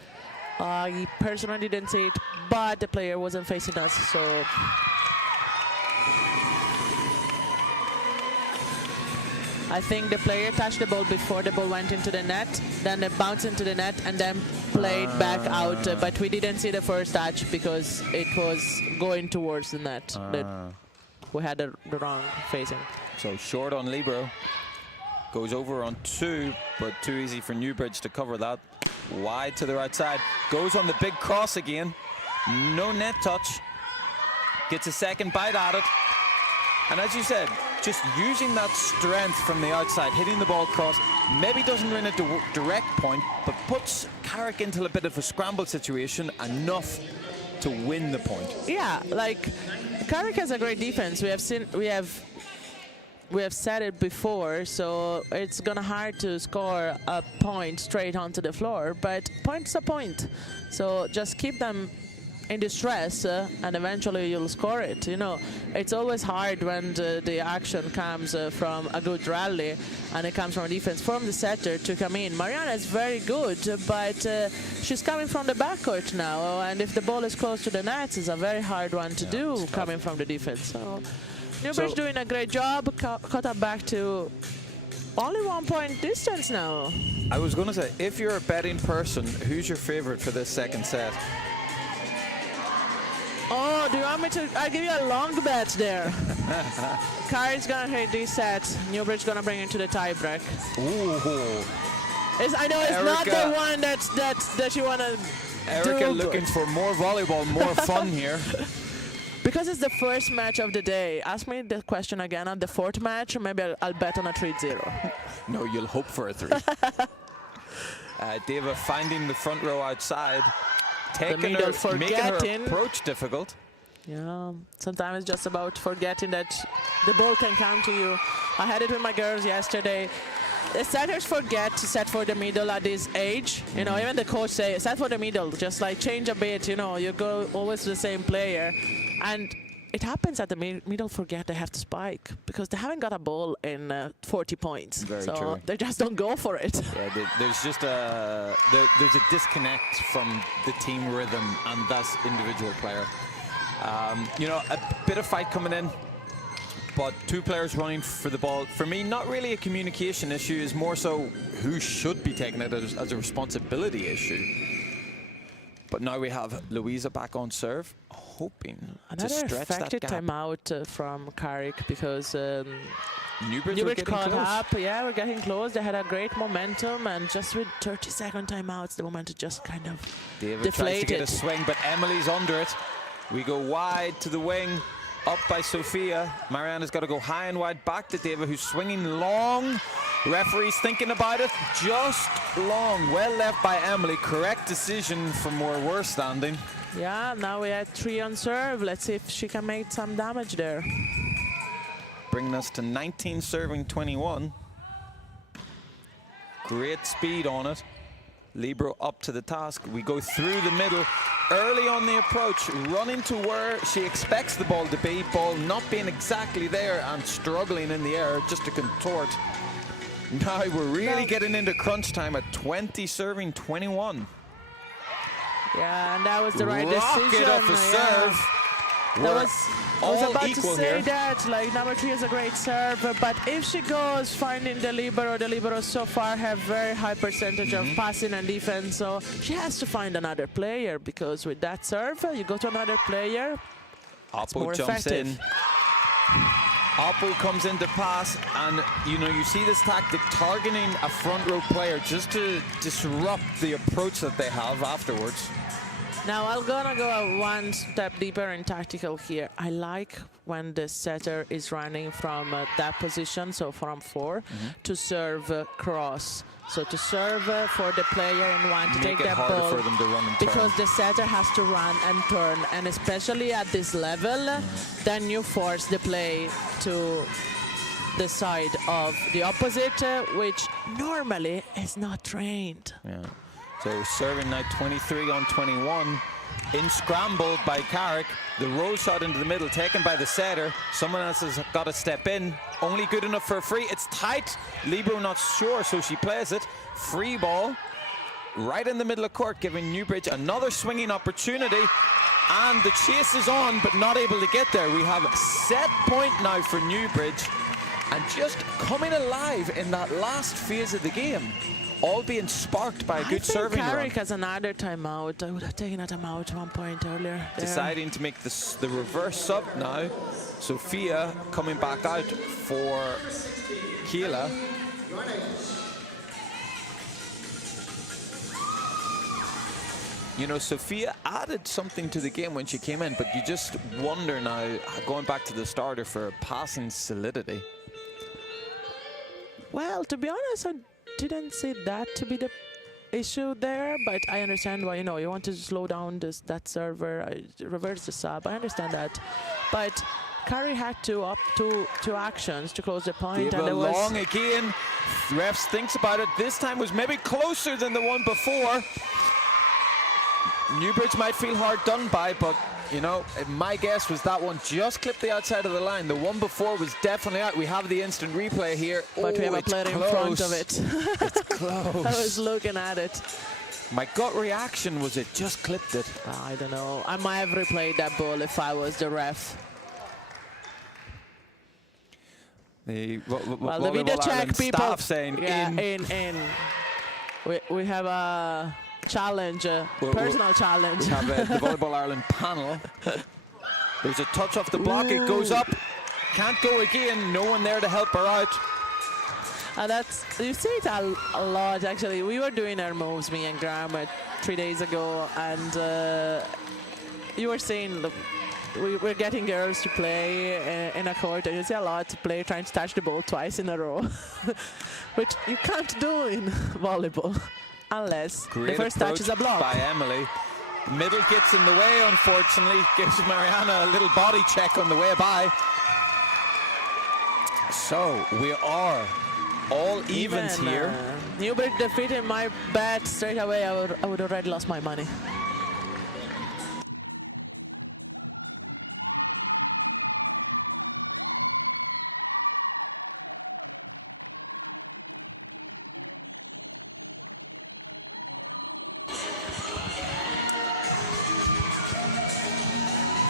I personally didn't see it, but the player wasn't facing us, so... I think the player touched the ball before the ball went into the net, then it bounced into the net and then played back out. But we didn't see the first touch because it was going towards the net. We had the wrong facing. So short on Libero. Goes over on 2, but too easy for Newbridge to cover that. Wide to the right side. Goes on the big cross again. No net touch. Gets a second bite at it. And as you said, just using that strength from the outside, hitting the ball across, maybe doesn't win a direct point, but puts Carrick into a bit of a scramble situation enough to win the point. Yeah, like Carrick has a great defense. We have said it before, so it's gonna hard to score a point straight onto the floor, but point's a point. So just keep them in distress and eventually you'll score it. You know, it's always hard when the action comes from a good rally and it comes from a defense from the setter to come in. Mariana is very good, but she's coming from the backcourt now, and if the ball is close to the nets, it's a very hard one to do coming from the defense. So Newbridge doing a great job, caught up back to only 1 point distance now. I was going to say, if you're a betting person, who's your favorite for this second set? Oh, do you want me to? I'll give you a long bet there. Carrick's gonna hit this set. Newbridge gonna bring it to the tiebreak. Ooh. I know it's not the one that you wanna Erica do. looking for more volleyball, more fun here. Because it's the first match of the day. Ask me the question again on the fourth match, or maybe I'll bet on a 3-0. No, you'll hope for a 3. Deva finding the front row outside. Making her approach difficult. Yeah, sometimes it's just about forgetting that the ball can come to you. I had it with my girls yesterday. The setters forget to set for the middle at this age. You know, even the coach say, set for the middle, just like change a bit, you know, you go always to the same player. And it happens at the middle forget they have to spike because they haven't got a ball in 40 points. Very so true. They just don't go for it. Yeah, there's just there's a disconnect from the team rhythm and that individual player. You know, a bit of fight coming in, but 2 players running for the ball. For me, not really a communication issue, is more so who should be taking it as a responsibility issue. But now we have Louisa back on serve, hoping to stretch that gap. Timeout from Carrick because Newbridge caught up. Yeah, we're getting close. They had a great momentum, and just with 30-second timeouts, the momentum just kind of David tries to get a swing, but Emily's under it. We go wide to the wing, up by Sophia. Mariana's got to go high and wide back to David, who's swinging long. Referee's thinking about it, just long. Well left by Emily. Correct decision from where we're standing. Yeah, now we had 3 on serve. Let's see if she can make some damage there. Bringing us to 19 serving 21. Great speed on it. Libero up to the task. We go through the middle. Early on the approach, running to where she expects the ball to be. Ball not being exactly there and struggling in the air just to contort. Now we're really getting into crunch time at 20 serving 21. Yeah, and that was the right decision. Rocket off a serve. I was about to say that, like, number 3 is a great serve, but if she goes finding the libero so far have very high percentage of passing and defense, so she has to find another player, because with that serve, you go to another player, it's more effective. In. Oppo comes in to pass, and you know, you see this tactic targeting a front row player just to disrupt the approach that they have afterwards. Now I'm gonna go 1 step deeper in tactical here. I like when the setter is running from that position, so from 4, to serve cross. So to serve for the player in 1 to take that ball, for them to run and because the setter has to run and turn, and especially at this level, then you force the play to the side of the opposite, which normally is not trained. Yeah. So serving now 23 on 21. In scrambled by Carrick. The roll shot into the middle taken by the setter. Someone else has got to step in. Only good enough for a free. It's tight. Libero not sure, so she plays it. Free ball. Right in the middle of court, giving Newbridge another swinging opportunity. And the chase is on, but not able to get there. We have set point now for Newbridge. And just coming alive in that last phase of the game. All being sparked by a good serving run. Carrick has another timeout. I would have taken a timeout 1 point earlier. Deciding to make the reverse sub now. Sophia coming back out for Keela. You know, Sophia added something to the game when she came in, but you just wonder now, going back to the starter, for passing solidity. Well, to be honest, I didn't see that to be the issue there, but I understand why, you want to slow down that server, reverse the sub. I understand that. But Carrick had two actions to close the point, and it was long again. Refs thinks about it. This time was maybe closer than the one before. Newbridge might feel hard done by, but my guess was that one just clipped the outside of the line. The one before was definitely out. We have the instant replay here. But we have a player in front of it. It's close. I was looking at it. My gut reaction was it just clipped it. I don't know. I might have replayed that ball if I was the ref. The the video check people staff saying in. We have a challenge, personal challenge. We have the Volleyball Ireland panel. There's a touch off the block. It goes up. Can't go again. No one there to help her out. And you see it a lot actually. We were doing our moves, me and Graham, 3 days ago, and you were saying, look, we're getting girls to play in a court, and you see a lot to play trying to touch the ball twice in a row, which you can't do in volleyball unless the first touch is a block. By Emily. Middle gets in the way, unfortunately. Gives Mariana a little body check on the way by. So we are all evens here. Newbridge defeated my bet straight away. I would already lost my money.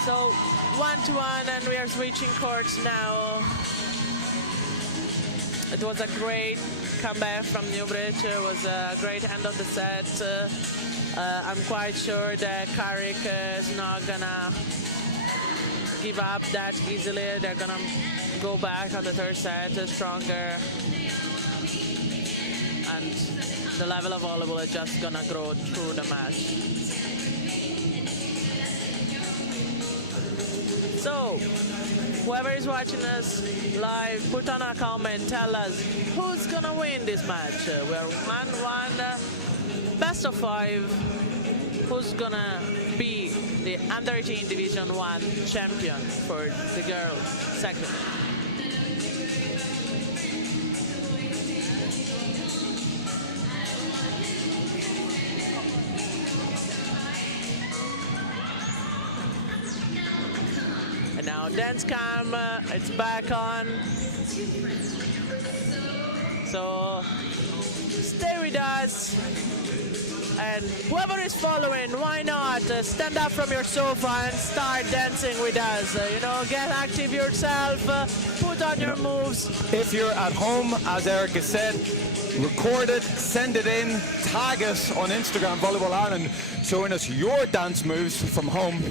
So 1-1, and we are switching courts now. It was a great comeback from Newbridge. It was a great end of the set. I'm quite sure that Carrick is not gonna give up that easily. They're gonna go back on the third set stronger, and the level of volleyball is just gonna grow through the match. So, whoever is watching us live, put on a comment, tell us who's gonna win this match. We're 1-1, best of 5. Who's gonna be the under-18 Division 1 champion for the girls segment? And now dance cam, it's back on. So stay with us. And whoever is following, why not stand up from your sofa and start dancing with us? Get active yourself, put on your moves. If you're at home, as Erica said, record it, send it in, tag us on Instagram, Volleyball Ireland, showing us your dance moves from home.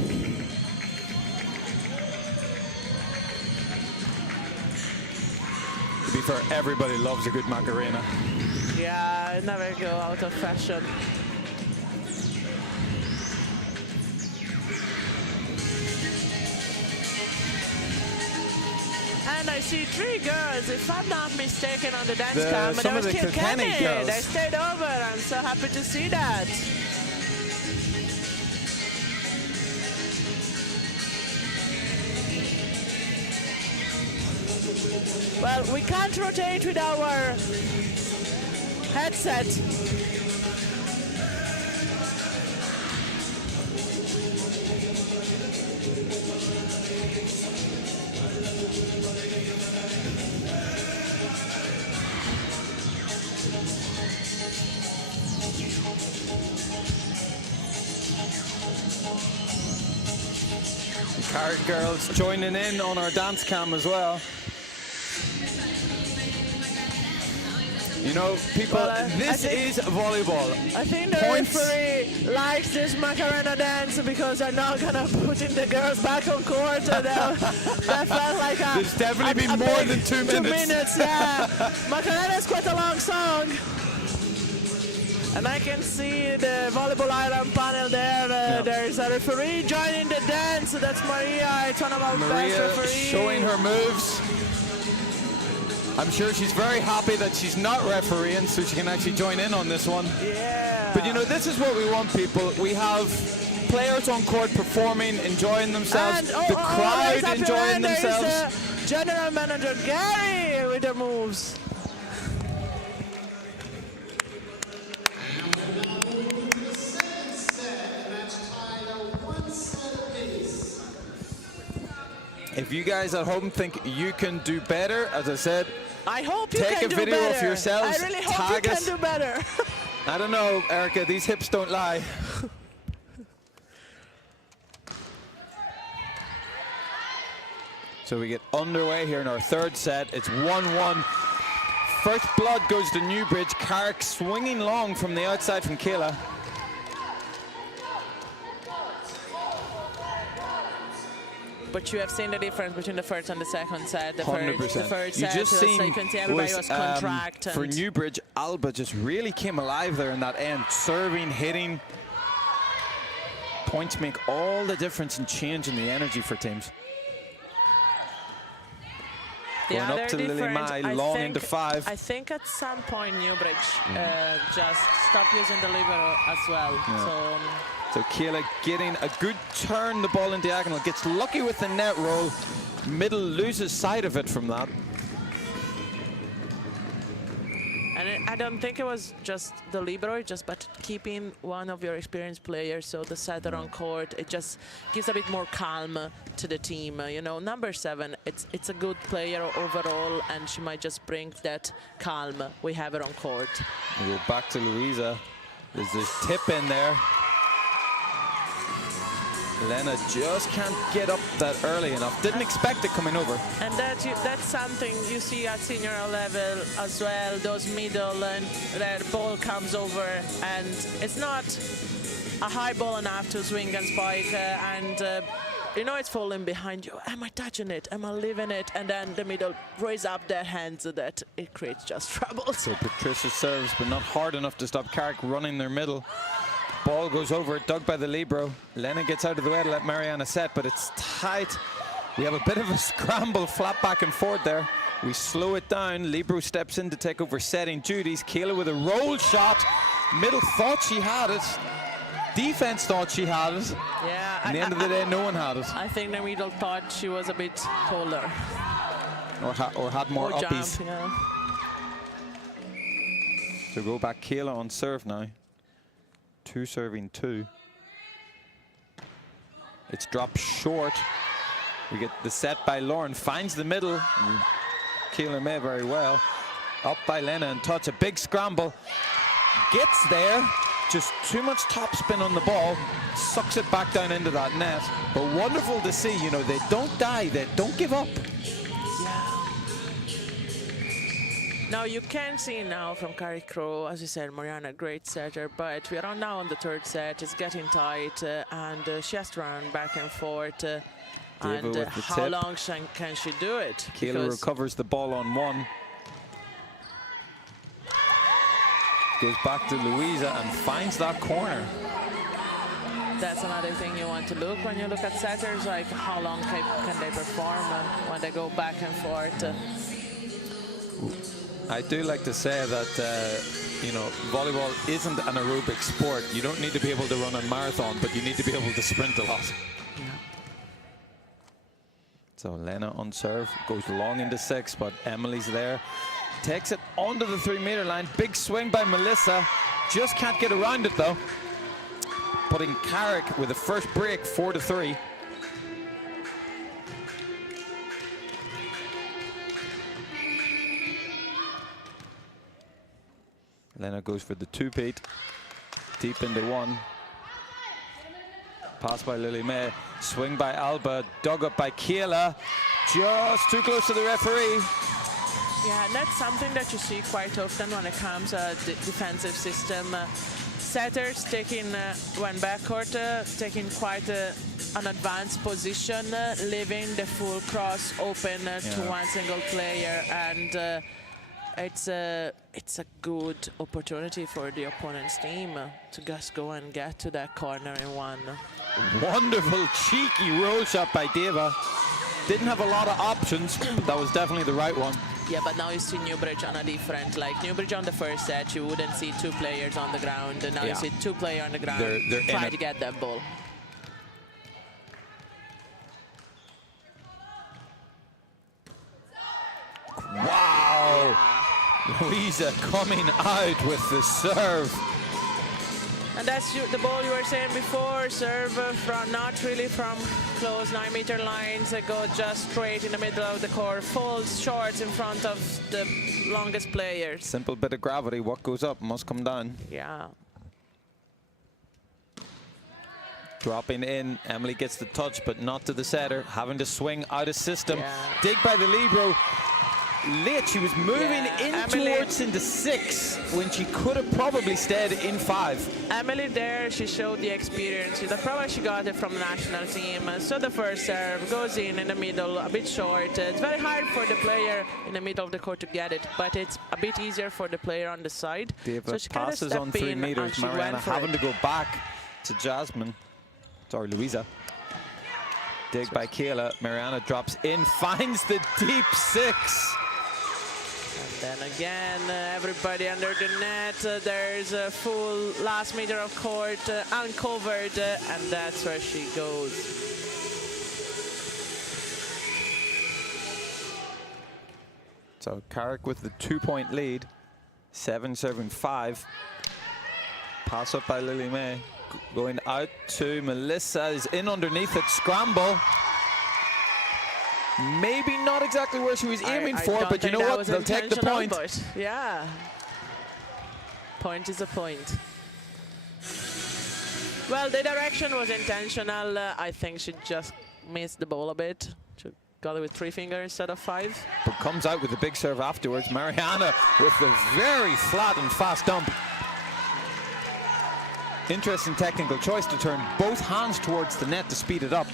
To be fair, everybody loves a good Macarena. Yeah, I never go out of fashion. And I see 3 girls, if I'm not mistaken, on the dance cam. Some of the Kilkenny girls. They stayed over. I'm so happy to see that. Well, we can't rotate with our headset. Carrick girls joining in on our dance cam as well. People, this is volleyball. I think the referee likes this Macarena dance because they're not going to put in the girls back on court. That felt like There's definitely been more than 2 minutes. 2 minutes, yeah. Macarena is quite a long song. And I can see the Volleyball Ireland panel there. There's a referee joining the dance. That's Maria. It's one of our best referees. Showing her moves. I'm sure she's very happy that she's not refereeing, so she can actually join in on this one. Yeah. But you know, this is what we want, people. We have players on court performing, enjoying themselves, And, the crowd enjoying themselves. General Manager Gary with the moves. If you guys at home think you can do better, as I said, I hope you take can a do video better. of yourselves, I really hope tag you us. can do better. I don't know, Erica, these hips don't lie. So we get underway here in our third set. It's 1-1. First blood goes to Newbridge. Carrick swinging long from the outside from Kayla. But you have seen the difference between the first and the second set. The 100%. first You set, just so seen you can see everybody was contract. for And Newbridge, Alba just really came alive there in that end. Serving, hitting. Points make all the difference in changing the energy for teams. Going yeah, up to they're Lily different. Mai, I long think- into 5. I think at some point Newbridge just stopped using the libero as well. Yeah. So So Kayla getting a good turn, the ball in diagonal, gets lucky with the net roll. Middle loses sight of it from that. and I don't think it was just the libero, but keeping one of your experienced players, so the setter on court, it just gives a bit more calm to the team. You know, number 7, it's a good player overall, and she might just bring that calm. We have her on court. We go back to Louisa. There's this tip in there. Lena just can't get up that early enough. Didn't expect it coming over. And that's something you see at senior level as well, those middle, and that ball comes over, and it's not a high ball enough to swing and spike, and you know it's falling behind you. Am I touching it? Am I leaving it? And then the middle raise up their hands so that it creates just trouble. So Patricia serves, but not hard enough to stop Carrick running their middle. Ball goes over, dug by the libero. Lena gets out of the way to let Mariana set, but it's tight. We have a bit of a scramble, flat back and forth there. We slow it down. Libero steps in to take over setting duties. Kayla with a roll shot. Middle thought she had it. Defense thought she had it. Yeah. At the end of the day, no one had it. I think the middle thought she was a bit taller. Or had more Or uppies. jump, yeah. So go back Kayla on serve now. 2 serving 2. It's dropped short. We get the set by Lauren. Finds the middle. Kayla May very well. Up by Lena and touch. A big scramble. Gets there. Just too much topspin on the ball. Sucks it back down into that net. But wonderful to see, you know, they don't die. They don't give up. Now you can see now from Carrick, as you said, Mariana, great setter, but we are now on the third set. It's getting tight, and she has to run back and forth. And how long can she do it? Kayla recovers the ball on 1. Goes back to Louisa and finds that corner. That's another thing you want to look when you look at setters, like how long can they perform when they go back and forth. I do like to say that, you know, volleyball isn't an aerobic sport. You don't need to be able to run a marathon, but you need to be able to sprint a lot. Yeah. So Lena on serve, goes long into 6, but Emily's there. Takes it onto the 3-meter line. Big swing by Melissa. Just can't get around it, though. Putting Carrick with the first break, 4-3. Lena goes for the 2-peat, deep into 1. Pass by Lily May, swing by Alba, dug up by Kayla, just too close to the referee. Yeah, and that's something that you see quite often when it comes to the defensive system. Setters taking one backcourt, taking quite an advanced position, leaving the full cross open to one single player, and it's a good opportunity for the opponent's team to just go and get to that corner in 1. Wonderful cheeky roll shot by Deva. Didn't have a lot of options, but that was definitely the right one. Yeah, but now you see Newbridge on a different, like Newbridge on the first set, you wouldn't see 2 players on the ground, and now you see 2 players on the ground They're try to get that ball. Wow! Yeah. Louisa coming out with the serve. And that's the ball you were saying before, serve from not really from close 9-meter lines, that go just straight in the middle of the court, falls short in front of the longest players. Simple bit of gravity, what goes up must come down. Yeah. Dropping in, Emily gets the touch, but not to the setter, having to swing out of system. Yeah. Dig by the libero. Late, she was moving in Emily, towards into 6 when she could have probably stayed in 5. Emily there, she showed the experience. Probably she got it from the national team. So the first serve goes in the middle, a bit short. It's very hard for the player in the middle of the court to get it, but it's a bit easier for the player on the side. David so she passes on 3 meters. Mariana having to go back to Jasmine. Sorry, Louisa. Dig by Kayla. Mariana drops in, finds the deep 6. Then again, everybody under the net. There's a full last meter of court uncovered, and that's where she goes. So Carrick with the 2-point lead. 7 serving 5. Pass up by Lily May. Going out to Melissa, is in underneath it, scramble. Maybe not exactly where she was aiming for, but you know what? They'll take the point. But yeah. Point is a point. Well, the direction was intentional. I think she just missed the ball a bit. She got it with 3 fingers instead of 5. But comes out with a big serve afterwards. Mariana with the very flat and fast dump. Interesting technical choice to turn both hands towards the net to speed it up.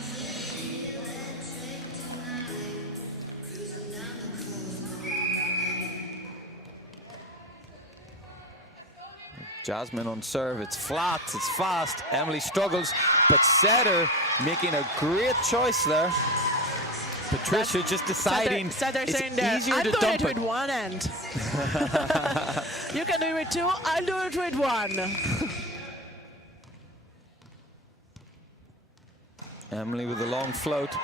Jasmine on serve, it's flat, it's fast. Emily struggles, but setter making a great choice there. Patricia just deciding Setter it's saying there, easier I'm to doing dump it it. with one end. You can do it with 2, I'll do it with 1. Emily with a long float.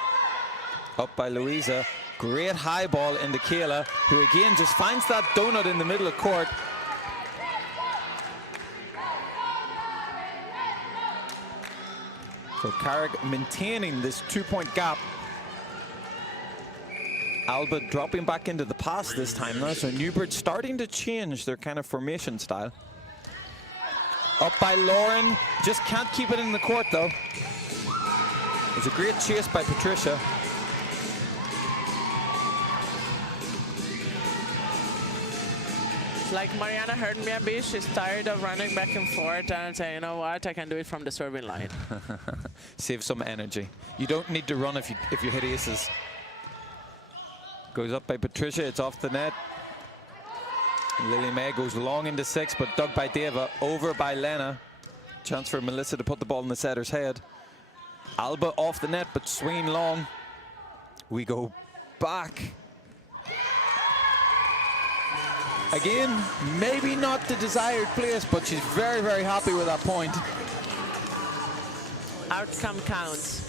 Up by Louisa. Great high ball into Kayla, who again just finds that donut in the middle of court. So Carrick maintaining this 2-point gap. Alba dropping back into the pass this time now, so Newbridge starting to change their kind of formation style. Up by Lauren, just can't keep it in the court though. It's a great chase by Patricia. Like Mariana heard me a bit, she's tired of running back and forth and saying, you know what, I can do it from the serving line. Save some energy. You don't need to run if you hit aces. Goes up by Patricia, it's off the net. Lily May goes long into 6, but dug by Deva, over by Lena. Chance for Melissa to put the ball in the setter's head. Alba off the net, but swinging long. We go back. Again, maybe not the desired place, but she's very, very happy with that point. Outcome counts.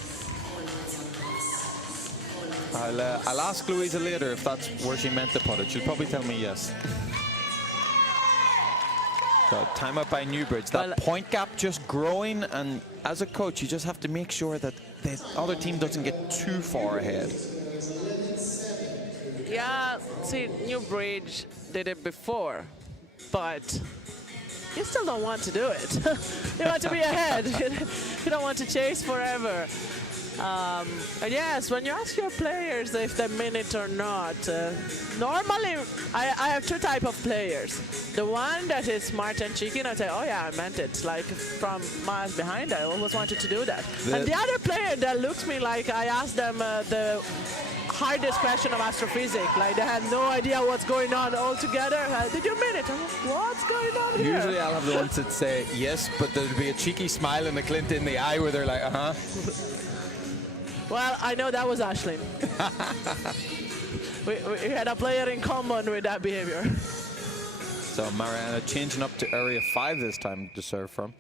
I'll ask Louisa later if that's where she meant to put it. She'll probably tell me yes. So time up by Newbridge. That point gap just growing, and as a coach, you just have to make sure that the other team doesn't get too far ahead. Yeah, see, Newbridge did it before, but you still don't want to do it. You want to be ahead. You don't want to chase forever. And yes, when you ask your players if they mean it or not, normally I have 2 types of players. The one that is smart and cheeky, and I say, oh yeah, I meant it. Like from miles behind, I always wanted to do that. And the other player that looks me like I asked them the hardest question of astrophysics. Like they had no idea what's going on altogether. Did you mean it? I'm like, what's going on here? Usually I'll have the ones that say yes, but there'll be a cheeky smile and a glint in the eye where they're like, uh-huh. Well, I know that was Ashlyn. we had a player in common with that behavior. So Mariana changing up to area 5 this time to serve from.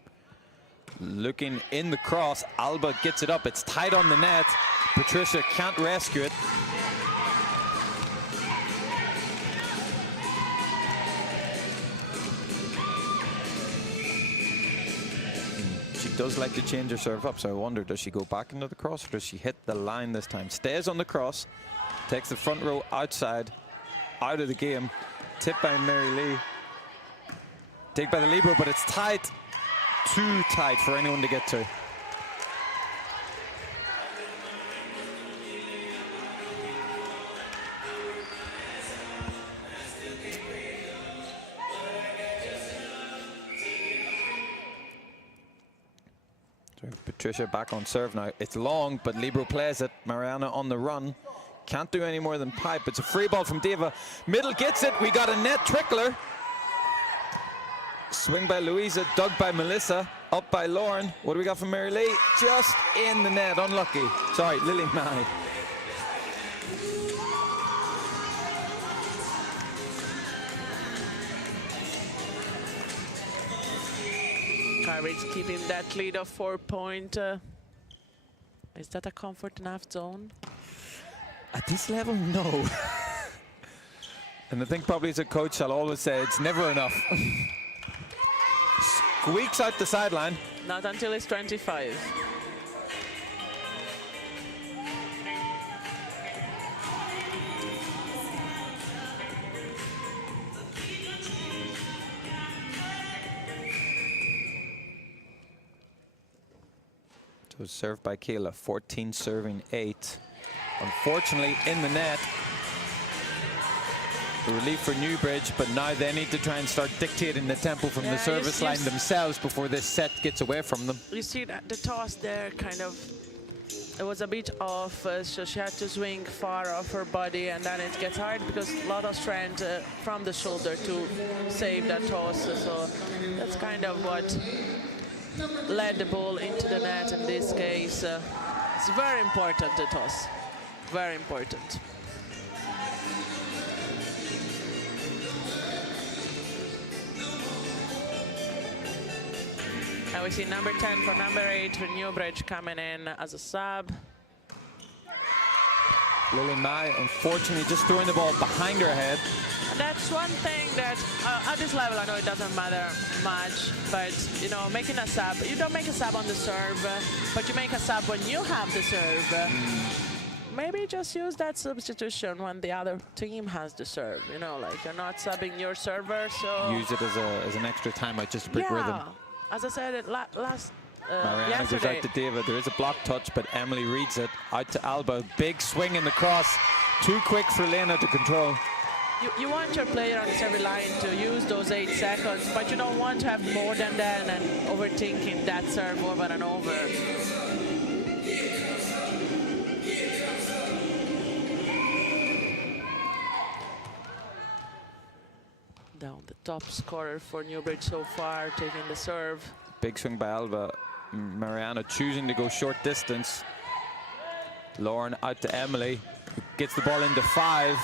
Looking in the cross, Alba gets it up, it's tight on the net. Patricia can't rescue it. She does like to change her serve up, so I wonder, does she go back into the cross or does she hit the line this time? Stays on the cross, takes the front row outside, out of the game. Tipped by Mary Lee. Take by the libero, but it's tight. Too tight for anyone to get to. So Patricia back on serve now. It's long, but libero plays it. Mariana on the run. Can't do any more than pipe. It's a free ball from Diva. Middle gets it. We got a net trickler. Swing by Louisa, dug by Melissa, up by Lauren. What do we got from Mary Lee? Just in the net, unlucky. Sorry, Lily Mai. Carrick's keeping that lead of 4 point. Is that a comfort enough zone? At this level, no. And I think probably as a coach, I'll always say it's never enough. Squeaks out the sideline. Not until it's 25. So served by Kayla, 14 serving 8. Unfortunately, in the net. The relief for Newbridge, but now they need to try and start dictating the tempo from the service line themselves before this set gets away from them. You see that the toss there kind of, it was a bit off, so she had to swing far off her body, and then it gets hard because a lot of strength from the shoulder to save that toss. So that's kind of what led the ball into the net in this case. It's very important, the toss. Very important. And we see number 10 for number 8 for Newbridge coming in as a sub. Lily Mai, unfortunately, just throwing the ball behind her head. And that's one thing that, at this level, I know it doesn't matter much, but, you know, making a sub, you don't make a sub on the serve, but you make a sub when you have the serve. Maybe just use that substitution when the other team has the serve, you know, like you're not subbing your server, so... Use it as an extra timeout, just to break rhythm. As I said Mariana yesterday. goes out to Diva. There is a block touch, but Emily reads it. Out to Alba. Big swing in the cross. Too quick for Lena to control. You want your player on the service line to use those 8 seconds, but you don't want to have more than that and overthinking that serve over and over. Down the top scorer for Newbridge so far, taking the serve. Big swing by Alba. Mariana choosing to go short distance. Lauren out to Emily, who gets the ball into 5.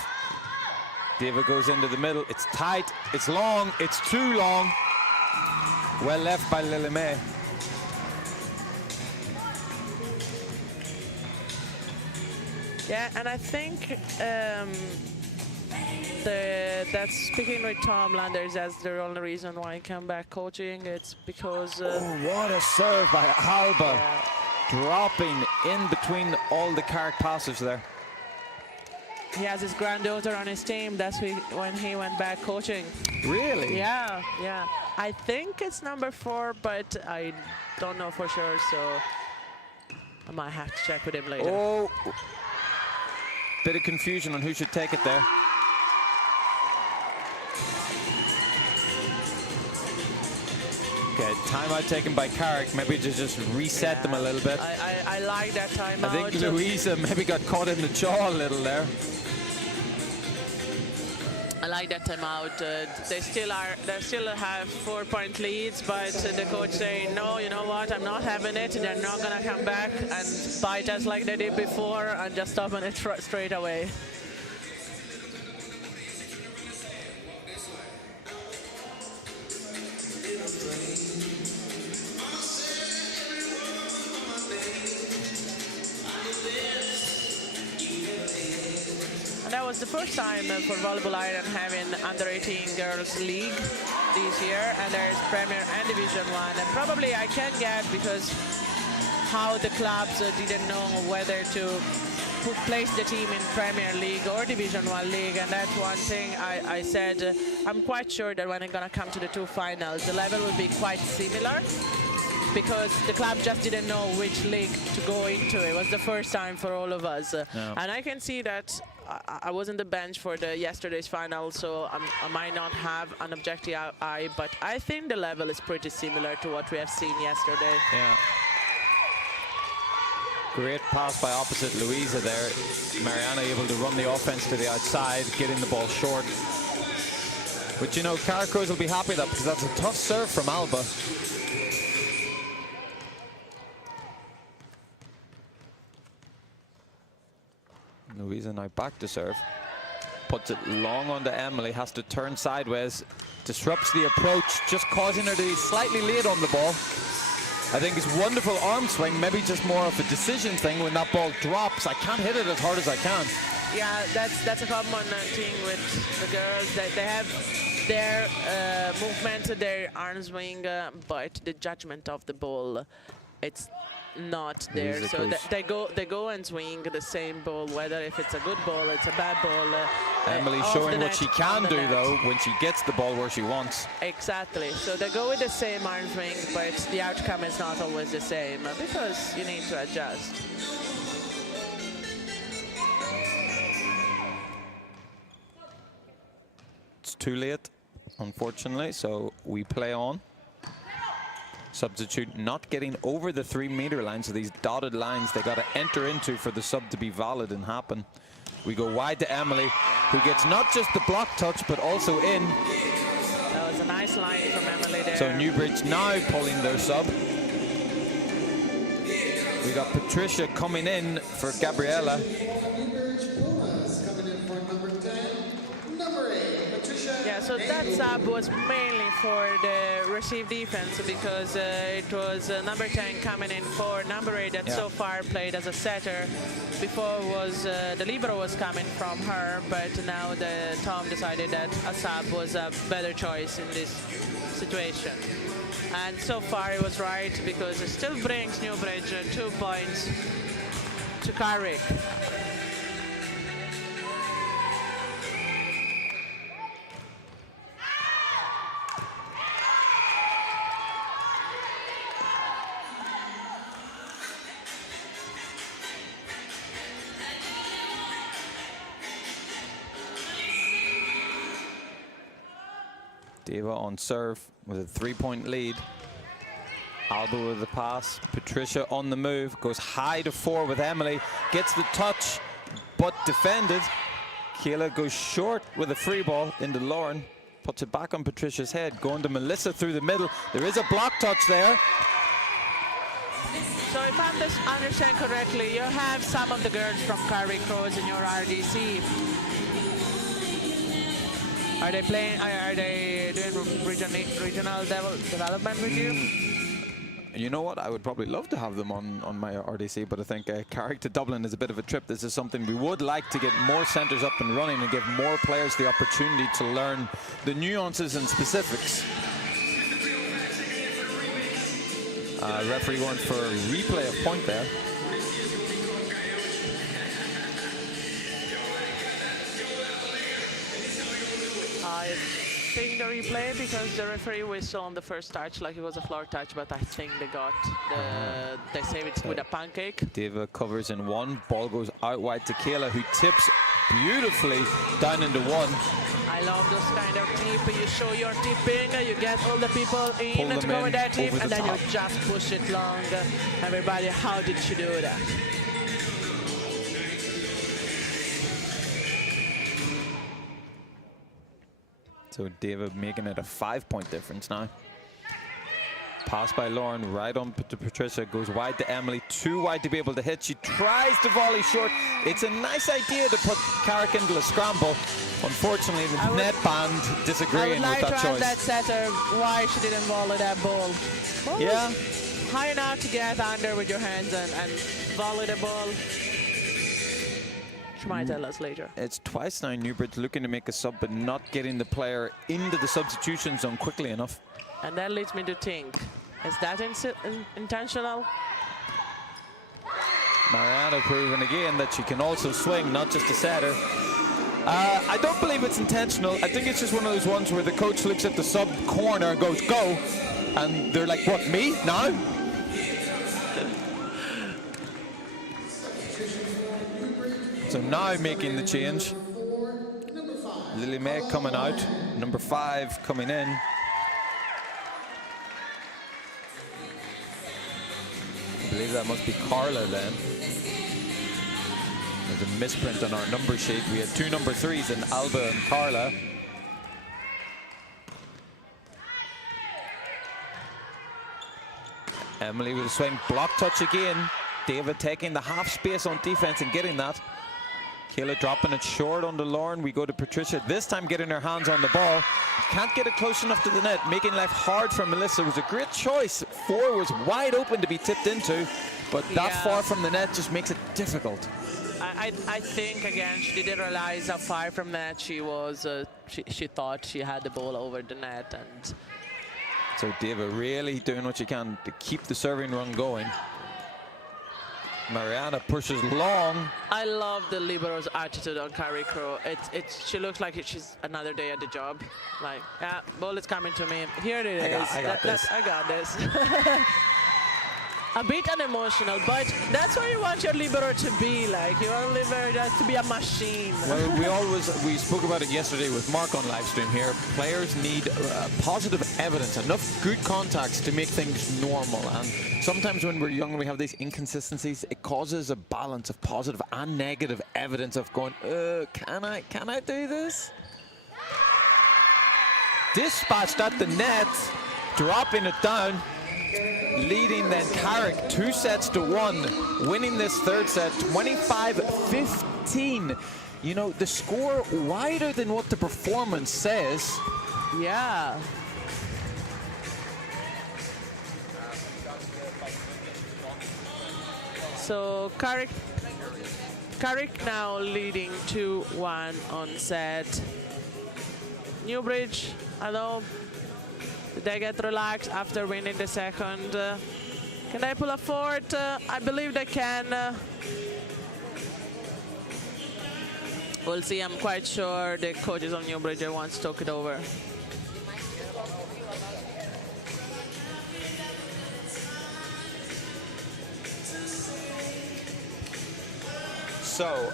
Diva goes into the middle. It's tight, it's long, it's too long. Well left by Lily May. Yeah, and I think that's speaking with Tom Landers, that's the only reason why I come back coaching. It's because... oh, what a serve by Alba. Yeah. Dropping in between all the Carrick passes there. He has his granddaughter on his team. That's when he went back coaching. Really? Yeah, yeah. I think it's number 4, but I don't know for sure, so I might have to check with him later. Oh, bit of confusion on who should take it there. Okay, timeout taken by Carrick. Maybe to just reset them a little bit. I like that timeout. I think Louisa maybe got caught in the jaw a little there. I like that timeout. They still have 4-point leads, but the coach saying, no, you know what, I'm not having it. They're not gonna come back and bite us like they did before and just stopping it straight away. was the first time for Volleyball Ireland having under-18 girls league this year, and there's Premier and Division 1. And probably I can get because how the clubs didn't know whether to place the team in Premier League or Division 1 league, and that's one thing I said. I'm quite sure that when I'm gonna come to the two finals, the level will be quite similar, because the club just didn't know which league to go into. It was the first time for all of us. And I can see that I was on the bench for the yesterday's final, so I might not have an objective eye, but I think the level is pretty similar to what we have seen yesterday. Yeah. Great pass by opposite Louisa there. Mariana able to run the offense to the outside, getting the ball short. But you know, Carrick will be happy with that, because that's a tough serve from Alba. Louisa now back to serve. Puts it long onto Emily, has to turn sideways. Disrupts the approach, just causing her to be slightly late on the ball. I think it's wonderful arm swing, maybe just more of a decision thing. When that ball drops, I can't hit it as hard as I can. Yeah, that's a common thing with the girls. They have their movement, their arm swing, but the judgment of the ball, it's not there. So they go and swing the same ball, whether if it's a good ball, it's a bad ball. Emily showing what she can do though when she gets the ball where she wants. Exactly. So they go with the same arm swing, but the outcome is not always the same, because you need to adjust. It's too late, unfortunately, so we play on. Substitute not getting over the 3-meter line, so these dotted lines they got to enter into for the sub to be valid and happen. We go wide to Emily, who gets not just the block touch but also in. That was a nice line from Emily there. So Newbridge now pulling their sub. We got Patricia coming in for Gabriella. Pumas coming in for number 10, number 8, Patricia. Yeah, so that sub was mainly for the receive defense, because it was number 10 coming in for number 8 that so far played as a setter. Before was the libero was coming from her, but now Tom decided that a sub was a better choice in this situation. And so far it was right, because it still brings Newbridge 2 points to Carrick. Deva on serve with a 3-point lead. Alba with the pass. Patricia on the move. Goes high to 4 with Emily. Gets the touch, but defended. Kayla goes short with a free ball into Lauren. Puts it back on Patricia's head. Going to Melissa through the middle. There is a block touch there. So if I understand correctly, you have some of the girls from Carrick Crows in your RDC. Are they playing? Are they doing regional development with you? You know what? I would probably love to have them on my RDC, but I think Carrick to Dublin is a bit of a trip. This is something we would like to get more centres up and running and give more players the opportunity to learn the nuances and specifics. Referee going for a replay of point there. I think the replay, because the referee whistled on the first touch like it was a floor touch, but I think they got they save it with a pancake. Deva covers in 1. Ball goes out wide to Kayla, who tips beautifully down into 1. I love those kind of tip. You show your tipping, you get all the people in to go with that tip, and then you just push it long. Everybody, how did she do that? So David making it a 5-point difference now. Pass by Lauren right on to Patricia, goes wide to Emily, too wide to be able to hit. She tries to volley short. It's a nice idea to put Carrick into a scramble. Unfortunately, the net band disagreeing with that choice. I would like to ask that setter why she didn't volley that ball. Yeah. High enough to get under with your hands and volley the ball. She might tell us later. It's twice now Newbridge looking to make a sub, but not getting the player into the substitution zone quickly enough. And that leads me to think, is that intentional? Mariana proving again that she can also swing, not just a setter. I don't believe it's intentional. I think it's just one of those ones where the coach looks at the sub corner and goes, go. And they're like, what, me? Now? So now making the change. Lily May coming out. Number 5 coming in. I believe that must be Carla then. There's a misprint on our number sheet. We had 2 number 3s in Alba and Carla. Emily with a swing, block touch again. David taking the half space on defense and getting that. Kayla dropping it short on the Lauren. We go to Patricia, this time getting her hands on the ball. Can't get it close enough to the net, making life hard for Melissa. It was a great choice. 4 was wide open to be tipped into, but that far from the net just makes it difficult. I think, again, she didn't realize how far from the net she was. She thought she had the ball over the net. And so David really doing what she can to keep the serving run going. Mariana pushes long. I love the libero's attitude on Carrick. She looks like she's another day at the job. Like, yeah, ball is coming to me. Here it is. I got this. I got this. A bit unemotional, but that's what you want your libero to be like. You want a libero to be a machine. Well, we spoke about it yesterday with Mark on live stream here. Players need positive evidence, enough good contacts to make things normal. And sometimes when we're young, we have these inconsistencies. It causes a balance of positive and negative evidence of going, can I do this? Dispatched at the net, dropping it down. Leading then Carrick 2-1, winning this 3rd set 25-15. You know, the score wider than what the performance says. Yeah. So Carrick now leading 2-1 on set. Newbridge, I know. They get relaxed after winning the 2nd. Can they pull a 4th? I believe they can. We'll see. I'm quite sure the coaches on Newbridge want to talk it over. So,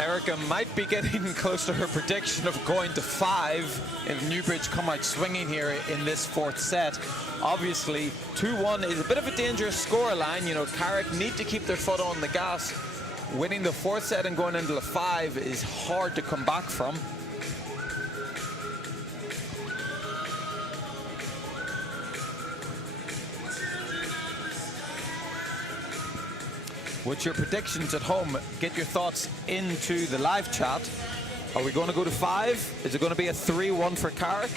Erica might be getting close to her prediction of going to 5 if Newbridge come out swinging here in this 4th set. Obviously, 2-1 is a bit of a dangerous scoreline. You know, Carrick need to keep their foot on the gas. Winning the 4th set and going into the 5 is hard to come back from. What's your predictions at home? Get your thoughts into the live chat. Are we going to go to 5? Is it going to be a 3-1 for Carrick?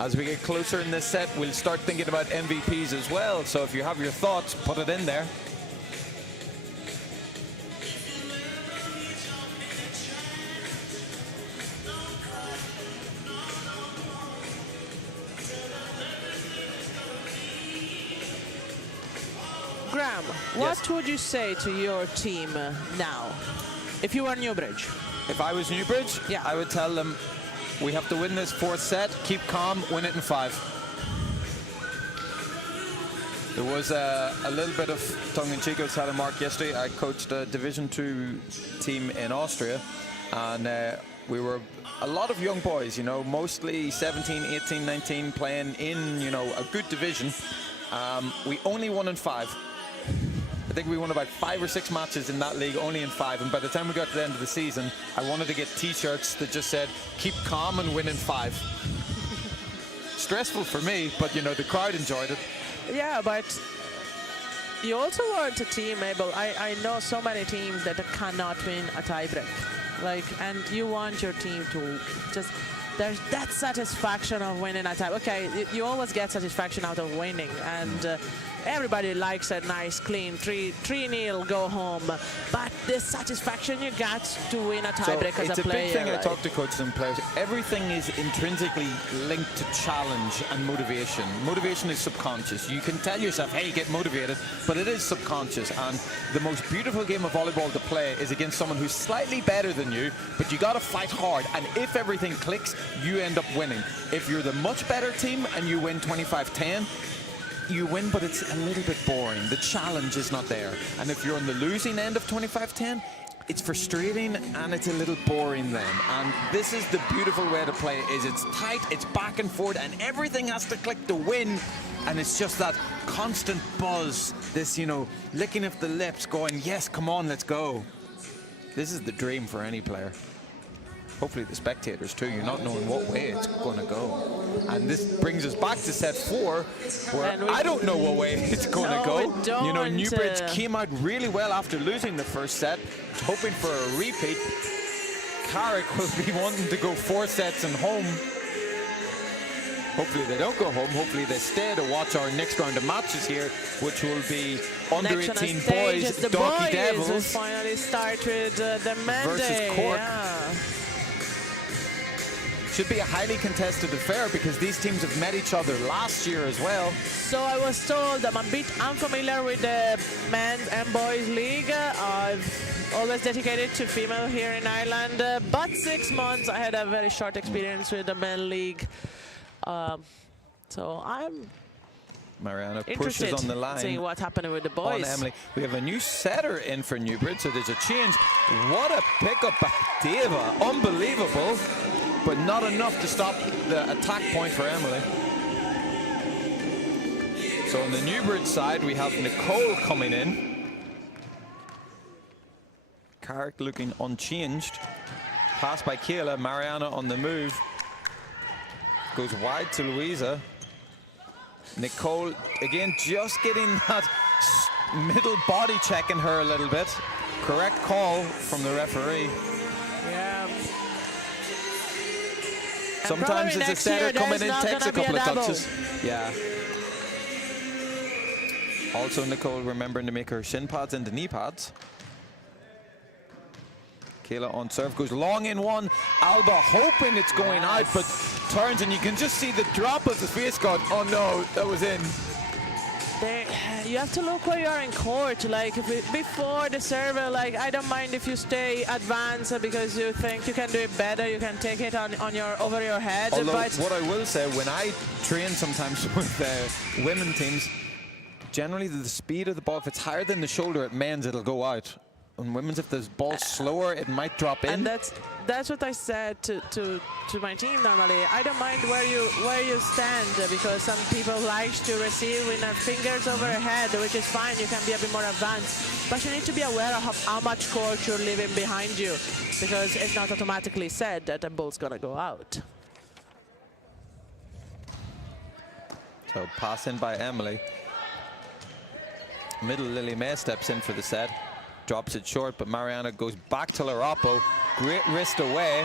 As we get closer in this set, we'll start thinking about MVPs as well. So if you have your thoughts, put it in there. Graham, what would you say to your team now, if you were Newbridge? If I was Newbridge, I would tell them, we have to win this 4th set, keep calm, win it in 5. There was a little bit of tongue-in-cheek. I was telling Mark yesterday, I coached a Division 2 team in Austria, and we were a lot of young boys, you know, mostly 17, 18, 19, playing in, you know, a good division. We only won in 5. I think we won about 5 or 6 matches in that league, only in 5. And by the time we got to the end of the season, I wanted to get T-shirts that just said, keep calm and win in 5. Stressful for me, but, you know, the crowd enjoyed it. Yeah, but you also want a team able. I know so many teams that cannot win a tiebreak. Like, and you want your team to just there's that satisfaction of winning a time. Okay, you always get satisfaction out of winning, and everybody likes a nice, clean 3-0 go home. But the satisfaction you got to win a tiebreak as a player. It's a big thing. I talk to coaches and players. Everything is intrinsically linked to challenge and motivation. Motivation is subconscious. You can tell yourself, hey, get motivated, but it is subconscious. And the most beautiful game of volleyball to play is against someone who's slightly better than you, but you got to fight hard. And if everything clicks, you end up winning. If you're the much better team and you win 25-10, you win, but it's a little bit boring. The challenge is not there. And if you're on the losing end of 25-10, it's frustrating and it's a little boring then. And this is the beautiful way to play, is it's tight, it's back and forth, and everything has to click to win. And it's just that constant buzz, this, you know, licking of the lips, going, yes, come on, let's go. This is the dream for any player. Hopefully the spectators too, you're not knowing what way it's going to go. And this brings us back to set 4, where I don't know what way it's going to go. You know, Newbridge came out really well after losing the first set, hoping for a repeat. Carrick will be wanting to go 4 sets and home. Hopefully they don't go home. Hopefully they stay to watch our next round of matches here, which will be under 18 boys, Docky Devils. We finally start with the men versus Cork. Yeah. Should be a highly contested affair because these teams have met each other last year as well. So I was told I'm a bit unfamiliar with the men's and boys league. I've always dedicated to female here in Ireland, but 6 months I had a very short experience with the men league. So I'm Mariana pushes on the line. See what happened with the boys. On Emily. We have a new setter in for Newbridge, so there's a change. What a pickup by Deva. Unbelievable, but not enough to stop the attack point for Emily. So on the Newbridge side, we have Nicole coming in. Carrick looking unchanged. Pass by Kayla. Mariana on the move. Goes wide to Louisa. Nicole, again, just getting that middle body checking her a little bit. Correct call from the referee. Yeah. Sometimes it's a setter coming in, takes a couple of touches. Yeah. Also, Nicole remembering to make her shin pads into knee pads. Kayla on serve, goes long in one. Alba hoping it's going out, but turns, and you can just see the drop of the face going, oh no, that was in. You have to look where you are in court. Like before the server, like I don't mind if you stay advanced because you think you can do it better, you can take it on your over your head. Although but what I will say, when I train sometimes with women teams, generally the speed of the ball, if it's higher than the shoulder at men's, it'll go out. On women's, if the ball's slower, it might drop in. And that's what I said to my team normally. I don't mind where you stand because some people like to receive with their fingers overhead, which is fine. You can be a bit more advanced, but you need to be aware of how much court you're leaving behind you, because it's not automatically said that the ball's gonna go out. So pass in by Emily. Middle Lily May steps in for the set. Drops it short, but Mariana goes back to Larapo. Great wrist away.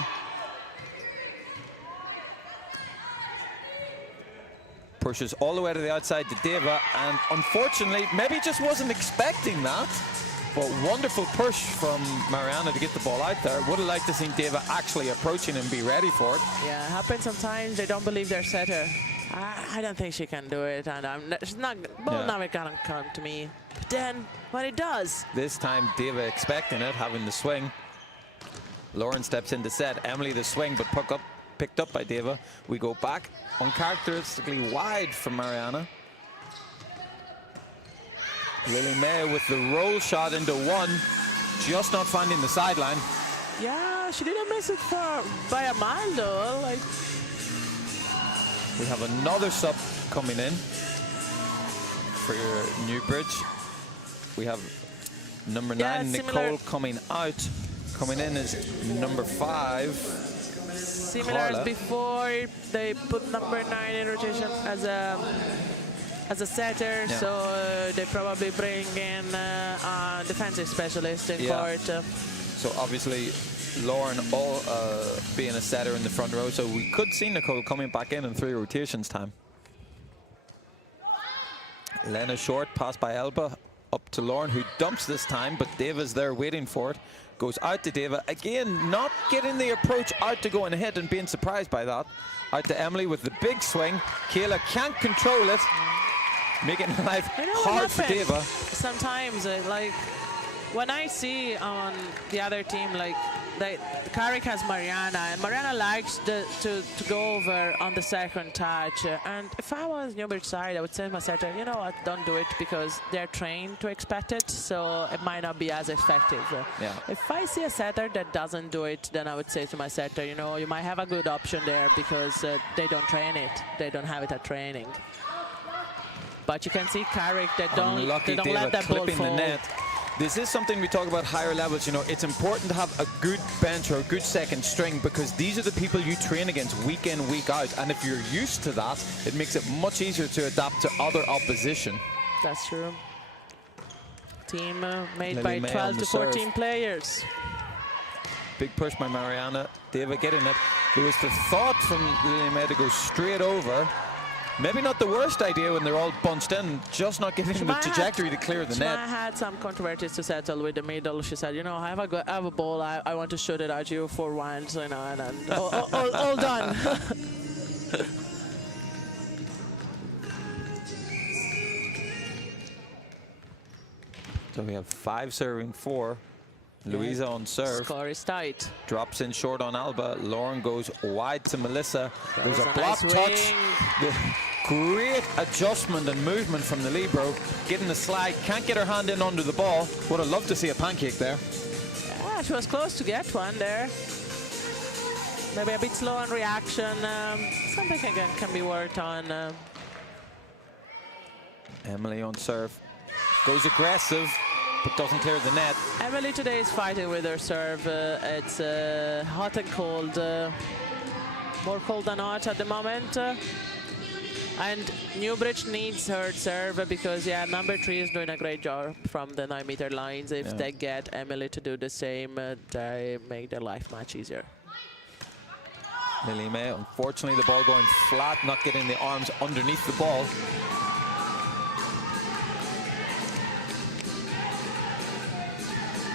Pushes all the way to the outside to Deva, and unfortunately, maybe just wasn't expecting that. But wonderful push from Mariana to get the ball out there. Would have liked to see Deva actually approaching and be ready for it. Yeah, it happens sometimes. They don't believe their setter. I don't think she can do it, and she's not. Ball never gonna come to me. But then when it does, this time Deva expecting it, having the swing. Lauren steps in to set. Emily the swing, but picked up by Deva. We go back uncharacteristically wide from Mariana. Lily May with the roll shot into one, just not finding the sideline. Yeah, she didn't miss it by a mile though. Like. We have another sub coming in for Newbridge. We have number 9, Nicole, coming out. Coming in is number 5. Similar Carla. as before, they put number 9 in rotation as a setter, so they probably bring in a defensive specialist in court. So obviously Lauren all being a setter in the front row, so we could see Nicole coming back in 3 rotations time. Lena short, pass by Elba, up to Lauren, who dumps this time, but Deva's there waiting for it. Goes out to Deva, again not getting the approach out to go and hit and being surprised by that. Out to Emily with the big swing. Kayla can't control it, making life hard for Deva. Sometimes, like, when I see on the other team, like, Carrick has Mariana, and Mariana likes to go over on the second touch. And if I was Newbridge side, I would say to my setter, you know what, don't do it, because they're trained to expect it, so it might not be as effective. Yeah. If I see a setter that doesn't do it, then I would say to my setter, you know, you might have a good option there, because they don't train it. They don't have it at training. But you can see Carrick, they don't let that ball fall. The net. This is something we talk about higher levels. You know, it's important to have a good bench or a good second string, because these are the people you train against week in, week out. And if you're used to that, it makes it much easier to adapt to other opposition. That's true. Team made by 12 to 14 players. Big push by Mariana. Deva getting it. There was the thought from Lily May to go straight over. Maybe not the worst idea when they're all bunched in, just not getting the trajectory to clear the net. I had some controversies to settle with the middle. She said, you know, I have a ball, I want to shoot it at you for once, you know, and all done. So we have 5 serving 4. Louisa on serve. Score is tight. Drops in short on Alba. Lauren goes wide to Melissa. There's a block nice touch. Great adjustment and movement from the libero. Getting the slide. Can't get her hand in under the ball. Would have loved to see a pancake there. Yeah, she was close to get one there. Maybe a bit slow on reaction. Something can be worked on. Emily on serve. Goes aggressive, but doesn't clear the net. Emily today is fighting with her serve. It's hot and cold. More cold than hot at the moment. And Newbridge needs her serve, because, yeah, number 3 is doing a great job from the 9-meter lines. If they get Emily to do the same, they make their life much easier. Lily May, unfortunately, the ball going flat, not getting the arms underneath the ball.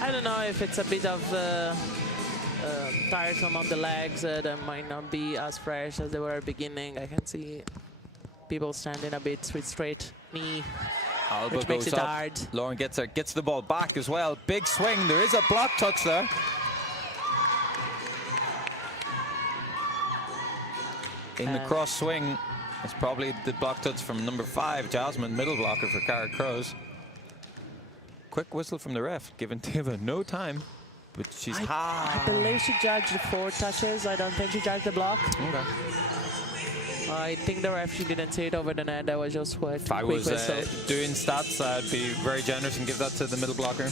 I don't know if it's a bit of tiresome on the legs. They might not be as fresh as they were at the beginning. I can see people standing a bit with straight knee, Alba which makes goes it up. hard. Lauren gets the ball back as well. Big swing. There is a block touch there. In the cross swing, it's probably the block touch from number 5, Jasmine, middle blocker for Carrick Crows. Quick whistle from the ref, giving Deva no time, but she's I believe she judged the 4 touches. I don't think she judged the block. Okay. I think the ref, she didn't see it over the net. That was just quick. If I was doing stats, I'd be very generous and give that to the middle blocker.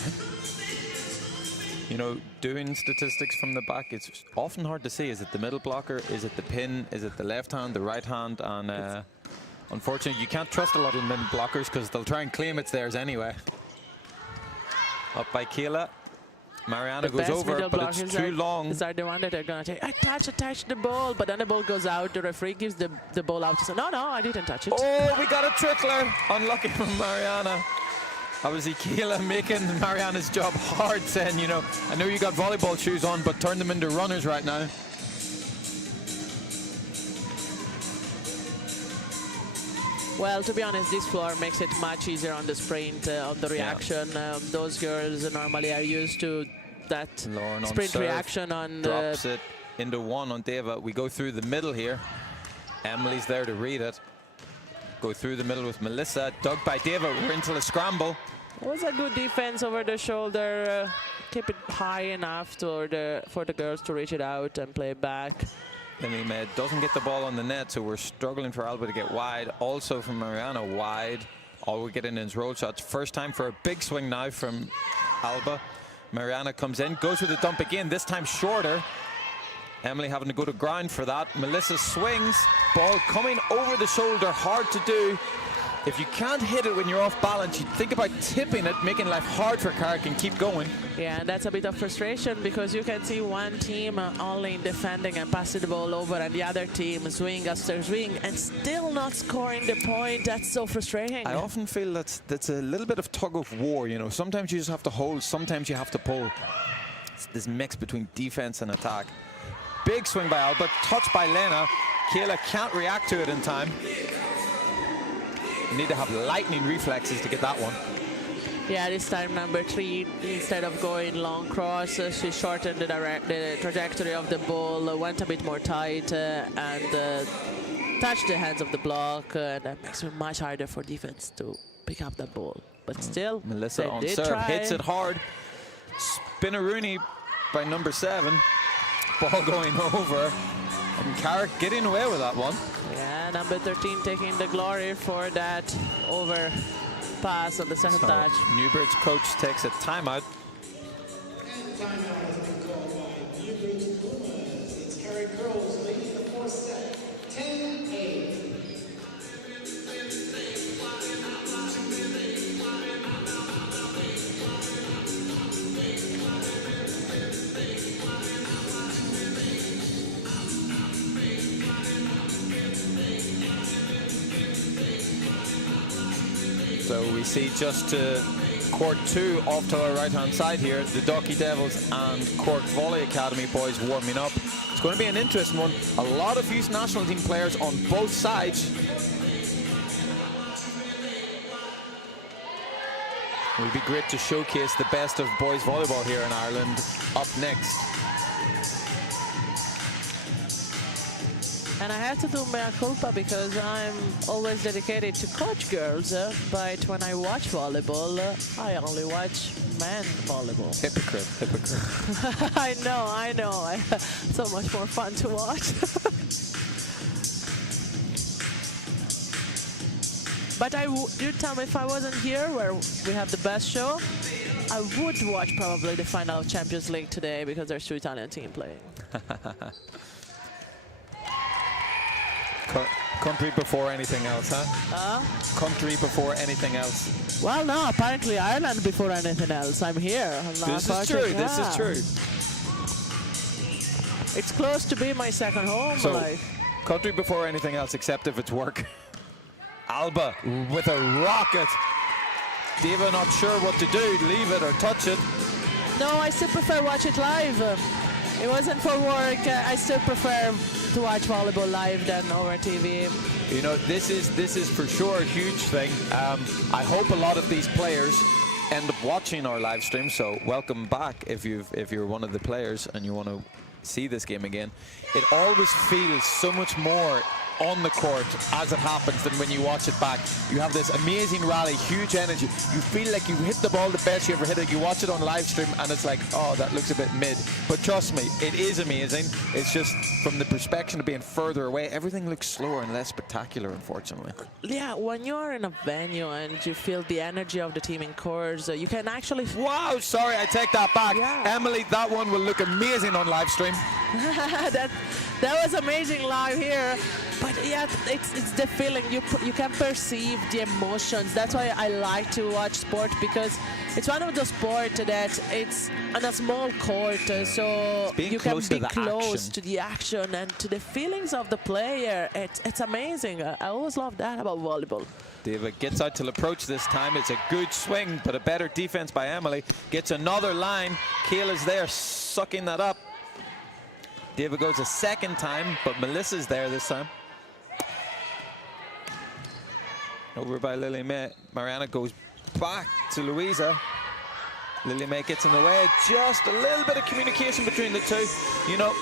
You know, doing statistics from the back, it's often hard to see. Is it the middle blocker? Is it the pin? Is it the left hand, the right hand? And unfortunately, you can't trust a lot of middle blockers, because they'll try and claim it's theirs anyway. Up by Kayla. Mariana goes over, but it's too long. Is that the one that they're going to take? I touched the ball, but then the ball goes out. The referee gives the ball out. So, no, I didn't touch it. Oh, we got a trickler. Unlucky from Mariana. Obviously, Kayla making Mariana's job hard, saying, you know, I know you got volleyball shoes on, but turn them into runners right now. Well, to be honest, this floor makes it much easier on the sprint, on the reaction. Those girls normally are used to that sprint reaction on drops it into 1 on Deva. We go through the middle here. Emily's there to read it. Go through the middle with Melissa. Dug by Deva. We're into a scramble. It was a good defense over the shoulder. Keep it high enough for the girls to reach it out and play back. Lily May doesn't get the ball on the net, so we're struggling for Alba to get wide. Also from Mariana, wide. All we're getting is roll shots. First time for a big swing now from Alba. Mariana comes in, goes with a dump again, this time shorter. Emily having to go to ground for that. Melissa swings, ball coming over the shoulder, hard to do. If you can't hit it when you're off balance, you think about tipping it, making life hard for Carrick and keep going. Yeah, and that's a bit of frustration because you can see one team only defending and passing the ball over and the other team swing after swing and still not scoring the point. That's so frustrating. I often feel that's a little bit of tug of war, you know. Sometimes you just have to hold, sometimes you have to pull. It's this mix between defense and attack. Big swing by Alba, touched by Lena. Kayla can't react to it in time. You need to have lightning reflexes to get that one. Yeah, this time number 3, instead of going long cross, she shortened the trajectory of the ball, went a bit more tight and touched the hands of the block. That makes it much harder for defense to pick up that ball. But still, Melissa on serve, try. hits it hard. Spinneroonie by number 7. Ball going over. And Carrick getting away with that one. Yeah, number 13 taking the glory for that over pass on the second touch. Newbridge coach takes a timeout. And the timeout has been called by Newbridge Pumas. It's Carrick girls leading the fourth set, 10-8. So we see just to court 2 off to our right-hand side here, the Docky Devils and Cork Volley Academy boys warming up. It's going to be an interesting one. A lot of youth national team players on both sides. It will be great to showcase the best of boys volleyball here in Ireland up next. And I have to do mea culpa because I'm always dedicated to coach girls, but when I watch volleyball, I only watch men volleyball. Hypocrite, hypocrite. I know. So much more fun to watch. But you tell me, if I wasn't here where we have the best show, I would watch probably the final of Champions League today because there's 2 Italian teams playing. Country before anything else, huh? Country before anything else. Well, no, apparently Ireland before anything else. I'm here. This is true, this is true. It's close to be my second home. So, like. country before anything else, except if it's work. Alba with a rocket. Diva not sure what to do, leave it or touch it. No, I still prefer watch it live. It wasn't for work. I still prefer to watch volleyball live than over TV. You know, this is for sure a huge thing. I hope a lot of these players end up watching our live stream. So welcome back if you're one of the players and you want to see this game again. It always feels so much more on the court as it happens than when you watch it back. You have this amazing rally, huge energy. You feel like you hit the ball the best you ever hit it. You watch it on live stream and it's like, oh, that looks a bit mid. But trust me, it is amazing. It's just from the perspective of being further away, everything looks slower and less spectacular, unfortunately. Yeah, when you are in a venue and you feel the energy of the team in course, you can actually... Wow, sorry, I take that back. Yeah. Emily, that one will look amazing on live stream. that was amazing live here. But yeah, it's the feeling. You can perceive the emotions. That's why I like to watch sport, because it's one of the sports that it's on a small court, so you can be close to the action and to the feelings of the player. It's amazing. I always love that about volleyball. Diva gets out to approach this time. It's a good swing, but a better defense by Emily. Gets another line. Kayla's there sucking that up. Diva goes a second time, but Melissa's there this time. Over by Lily May. Mariana goes back to Louisa. Lily May gets in the way. Just a little bit of communication between the two. You know,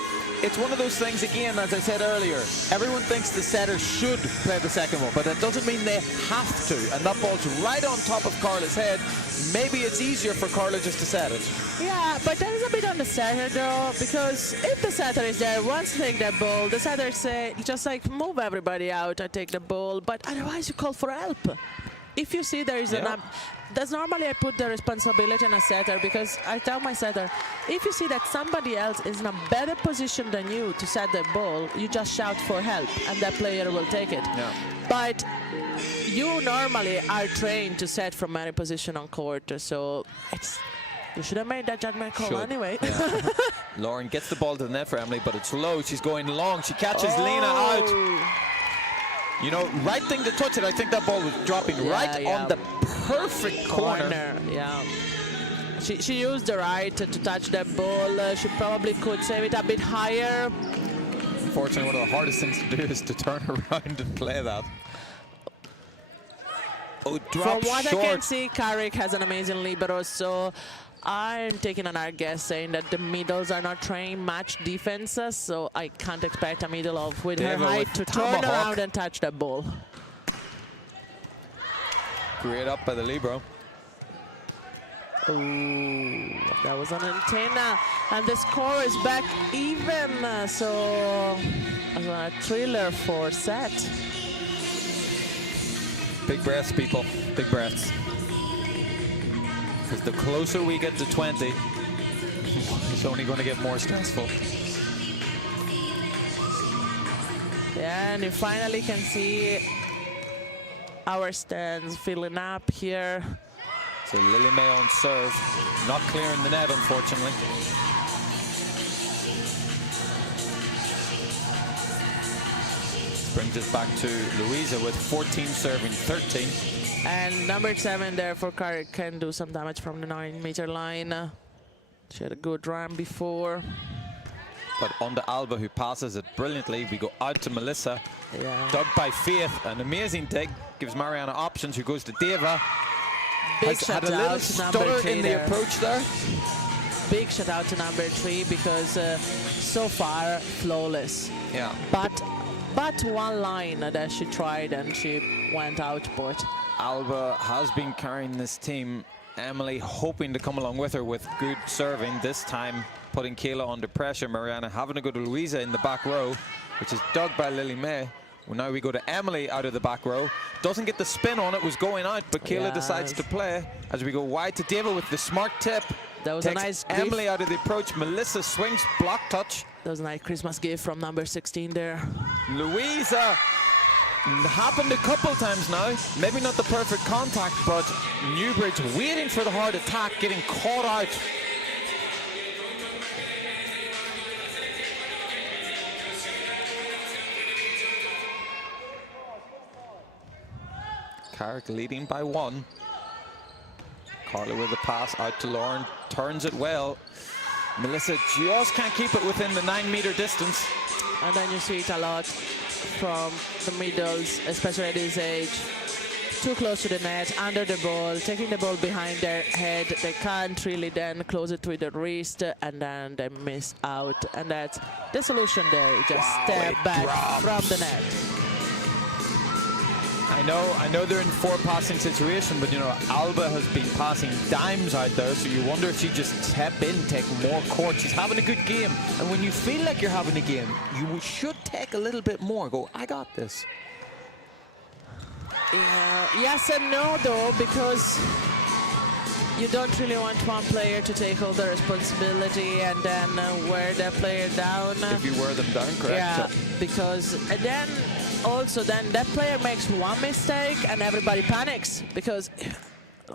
it's one of those things, again, as I said earlier, everyone thinks the setter should play the second one, but that doesn't mean they have to. And that ball's right on top of Carla's head. Maybe it's easier for Carla just to set it. Yeah, but that is a bit on the setter, though, because if the setter is there, wants to take that ball, the setter say, just like, move everybody out and take the ball, but otherwise you call for help. If you see there is that's normally I put the responsibility on a setter, because I tell my setter, if you see that somebody else is in a better position than you to set the ball, you just shout for help and that player will take it. Yeah. But you normally are trained to set from any position on court, so you should have made that judgment call anyway. Yeah. Lauren gets the ball to the net for Emily, but it's low. She's going long. She catches Lena out. You know, right thing to touch it. I think that ball was dropping on the perfect corner. Yeah. She used the right to touch that ball. She probably could save it a bit higher. Unfortunately, one of the hardest things to do is to turn around and play that. Oh, From what I can see, Carrick has an amazing libero, so I'm taking another guess saying that the middles are not trained match defense, so I can't expect a middle of with her height to turn around and touch that ball. Great up by the libero. Ooh, that was an antenna, and the score is back even, so a thriller for set. Big breaths, people, big breaths. Because the closer we get to 20, it's only going to get more stressful. Yeah, and you finally can see our stands filling up here. So Lily May on serve, not clearing the net, unfortunately. This brings us back to Louisa with 14 serving 13. And number 7 there for Carrick can do some damage from the 9-meter line. She had a good run before. But on to Alba, who passes it brilliantly. We go out to Melissa. Yeah. Dug by Faith, an amazing dig. Gives Mariana options, who goes to Deva. Big Has shout had a little out to number 3 in the approach there. Big shout out to number 3 because so far flawless. Yeah. But one line that she tried and she went out, but Alba has been carrying this team. Emily hoping to come along with her with good serving, this time putting Kayla under pressure. Mariana having to go to Louisa in the back row, which is dug by Lily May. Well, now we go to Emily out of the back row. Doesn't get the spin on it, was going out, but Kayla decides to play as we go wide to Deva with the smart tip. That was Takes a nice Emily out of the approach. Melissa swings, block touch. That was a nice Christmas gift from number 16 there. Louisa, happened a couple times now. Maybe not the perfect contact, but Newbridge waiting for the hard attack, getting caught out. Carrick leading by 1. Carla with the pass out to Lauren, turns it well. Melissa just can't keep it within the 9-meter distance. And then you see it a lot from the middles, especially at this age. Too close to the net, under the ball, taking the ball behind their head. They can't really then close it with the wrist, and then they miss out. And that's the solution there. You just step back from the net. I know they're in 4-passing situation, but you know, Alba has been passing dimes out there, so you wonder if she just step in, take more court. She's having a good game, and when you feel like you're having a game, you should take a little bit more. Go, I got this. Yeah, yes and no though, because you don't really want one player to take all the responsibility and then wear that player down. If you wear them down, correct? Yeah, because then also then that player makes one mistake and everybody panics because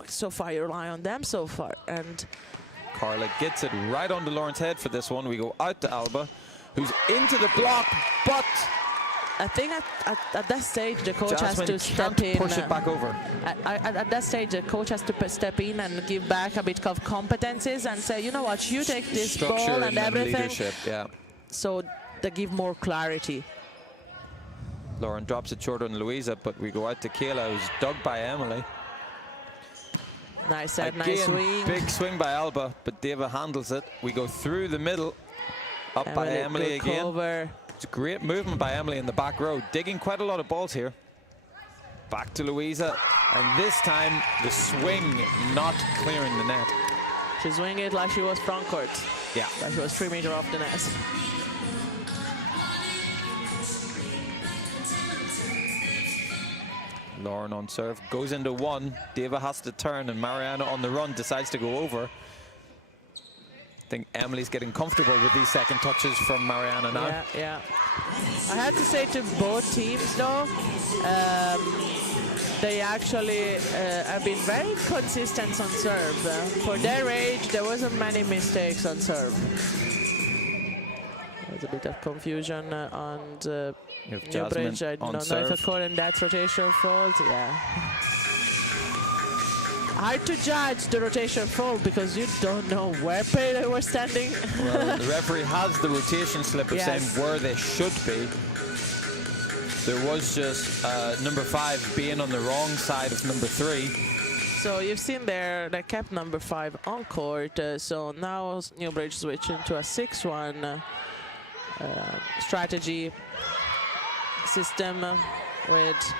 so far you rely on them so far. And Carla gets it right onto Lauren's head for this one. We go out to Alba, who's into the block, but I think at that stage the coach Jasmine has to step in. Push it back over. At that stage the coach has to step in and give back a bit of competencies and say, you know what, you take this Structure ball and everything. Leadership, yeah. So they give more clarity. Lauren drops it short on Louisa, but we go out to Kayla, who's dug by Emily. Nice set, Again, nice swing. big swing by Alba, but Deva handles it. We go through the middle, up by Emily again. Cover. It's a great movement by Emily in the back row, digging quite a lot of balls here. Back to Louisa, and this time the swing not clearing the net. She's swinging it like she was front court. Yeah. Like she was 3 meters off the net. Lauren on serve, goes into 1. Deva has to turn, and Mariana on the run decides to go over. I think Emily's getting comfortable with these second touches from Mariana now. Yeah. I have to say to both teams though, they actually have been very consistent on serve. For their age, there wasn't many mistakes on serve. There's a bit of confusion on the Newbridge. I don't know if according that rotation fault. Yeah. Hard to judge the rotation fault because you don't know where they were standing. Well, the referee has the rotation slip of saying where they should be. There was just number 5 being on the wrong side of number 3. So you've seen there they kept number 5 on court. So now Newbridge switching to a 6-1 strategy system with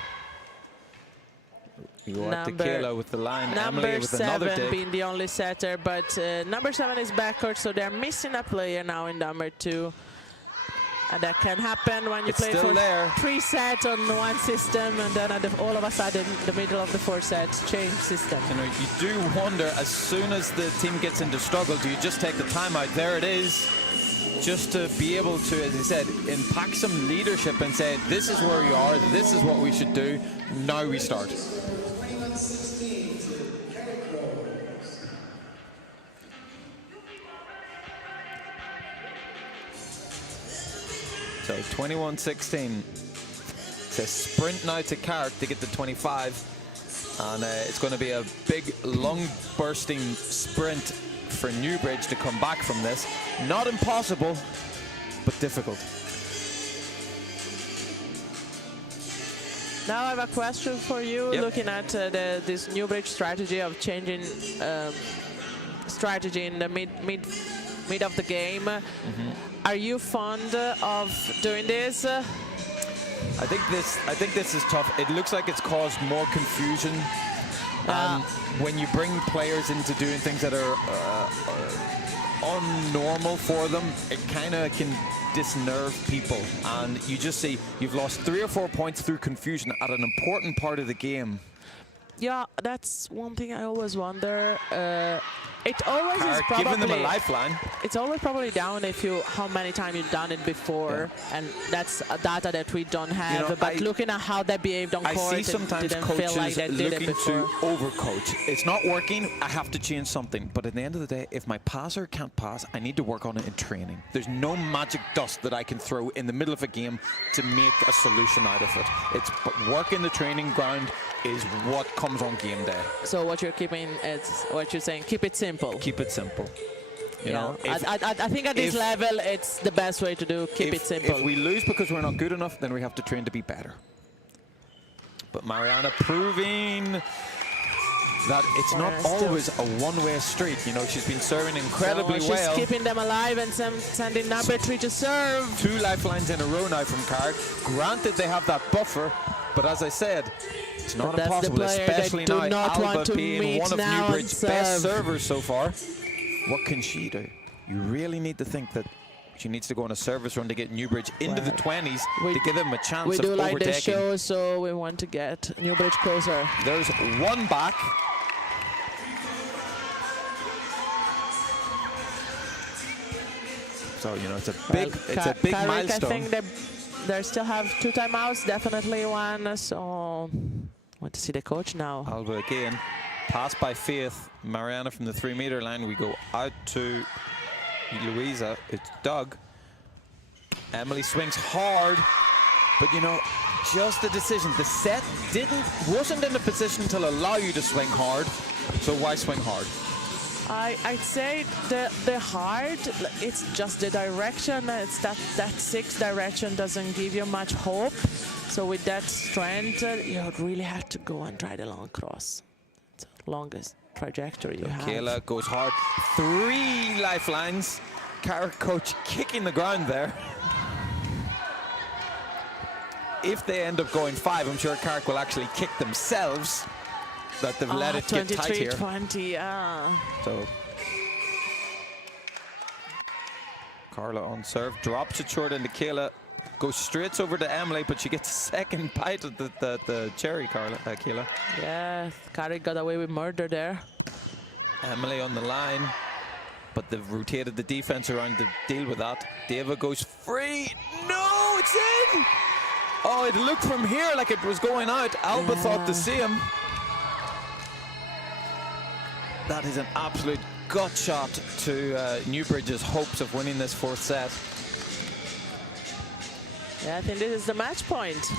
Tequila with the line, number Emily with another 7 dig. being the only setter, but number 7 is backcourt, so they're missing a player now in number 2. And that can happen when you play for 3 sets on one system, and then all of a sudden, in the middle of the 4 sets, change system. You know, you do wonder, as soon as the team gets into struggle, do you just take the timeout? There it is, just to be able to, as I said, impact some leadership and say, this is where you are, this is what we should do, now we start. 21-16 to Carrick. So 21-16. It's a sprint now to Carrick to get to 25. And it's going to be a big, long bursting sprint for Newbridge to come back from this. Not impossible, but difficult. Now I have a question for you, looking at this Newbridge strategy of changing strategy in the mid of the game. Are you fond of doing this? I think this is tough. It looks like it's caused more confusion. When you bring players into doing things that are unnormal for them, it kind of can disnerve people. And you just see you've lost 3 or 4 points through confusion at an important part of the game. Yeah, that's one thing I always wonder. It always is probably giving them a lifeline. It's always probably down if how many times you've done it before, and that's data that we don't have. You know, but looking at how they behaved on court, I see sometimes didn't coaches feel like they did it looking before. to overcoach. It's not working. I have to change something. But at the end of the day, if my passer can't pass, I need to work on it in training. There's no magic dust that I can throw in the middle of a game to make a solution out of it. It's work in the training ground is what comes on game day. So what you're keeping is what you're saying. Keep it simple. Keep it simple. You know, I think at this level, it's the best way to do. Keep it simple. If we lose because we're not good enough, then we have to train to be better. But Mariana proving that it's not always a one-way street. You know, she's been serving incredibly well. She's keeping them alive and sending number 3 to serve. 2 lifelines in a row now from Carrick. Granted, they have that buffer, but as I said, it's not impossible, especially now Alba being one of Newbridge's best servers so far. What can she do? You really need to think that she needs to go on a service run to get Newbridge into the 20s to give them a chance of overtaking. We do like this show, so we want to get Newbridge closer. There's one back. So, you know, it's a big Carrick, milestone. I think they still have 2 timeouts, definitely one. So, want to see the coach now. Alba again. Pass by Faith. Mariana from the 3-meter line. We go out to Louisa. It's Doug. Emily swings hard, but you know, just the decision. The set wasn't in a position to allow you to swing hard. So why swing hard? I'd say the hard, it's just the direction. It's that 6 direction doesn't give you much hope. So with that strength, you really have to go and try the long cross. It's the longest trajectory you have. Kayla goes hard. 3 lifelines. Carrick coach kicking the ground there. If they end up going 5, I'm sure Carrick will actually kick themselves. That they've let it get tight here. 23-20, So Carla on serve, drops it short into Kayla, goes straight over to Emily, but she gets a second bite at the cherry, Kayla. Yeah, Carrick got away with murder there. Emily on the line, but they've rotated the defense around to deal with that. Deva goes free. No, it's in! Oh, it looked from here like it was going out. Alba thought the same. That is an absolute gut shot to Newbridge's hopes of winning this fourth set. Yeah, I think this is the match point.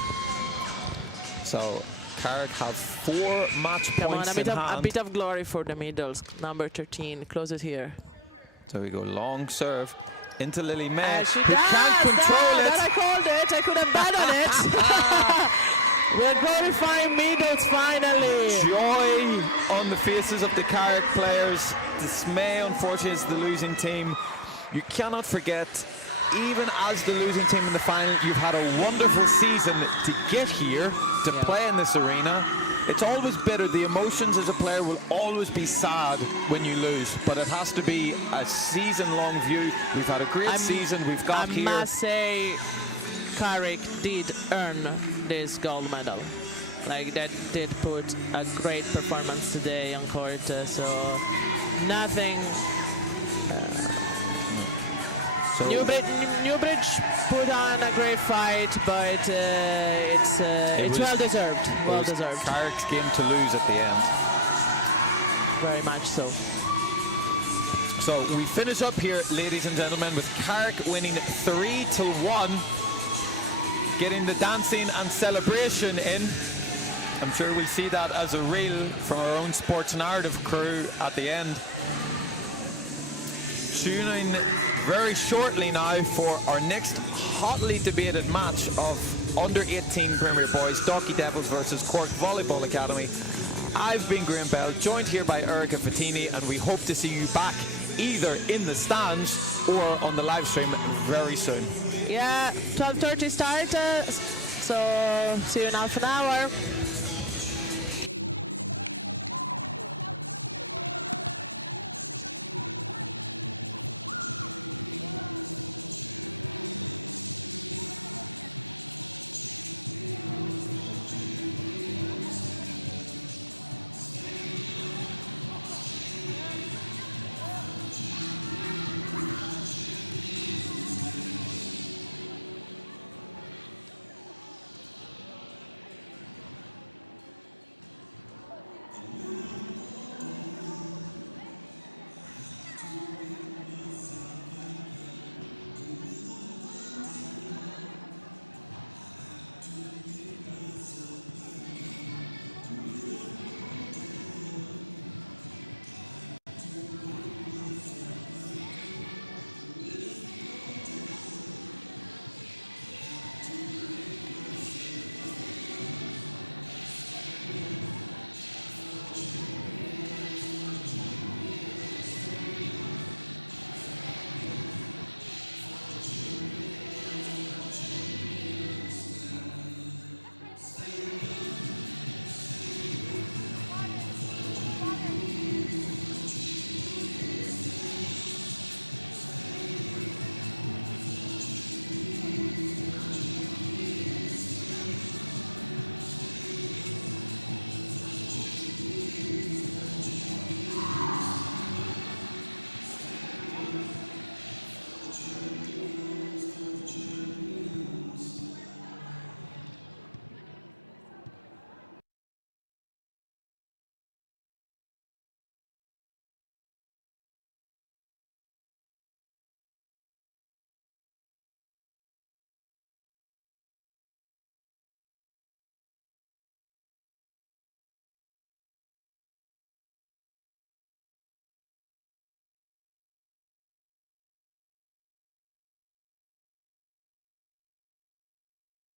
So Carrick have 4 match Come points on, in hand. a bit of glory for the middles. Number 13, close it here. So we go long serve into Lily May, She who does, can't control it. That I called it. I could have bet on it. We're glorifying middles finally. Joy on the faces of the Carrick players. Dismay, unfortunately, is the losing team. You cannot forget, even as the losing team in the final, you've had a wonderful season to get here, to play in this arena. It's always bitter. The emotions as a player will always be sad when you lose, but it has to be a season-long view. We've had a great season. We've got here. I must say, Carrick did earn this gold medal. Like, that did put a great performance today on court. So nothing. Newbridge put on a great fight, but it's well deserved. Well deserved. Carrick's game to lose at the end. Very much so. So we finish up here, ladies and gentlemen, with Carrick winning 3-1, getting the dancing and celebration in. I'm sure we'll see that as a reel from our own sports narrative crew at the end. Tune in very shortly now for our next hotly debated match of under-18 Premier Boys, Dalkey Devils versus Cork Volleyball Academy. I've been Graham Bell, joined here by Erica Fattini, and we hope to see you back either in the stands or on the live stream very soon. Yeah, 12:30 start, so see you in half an hour.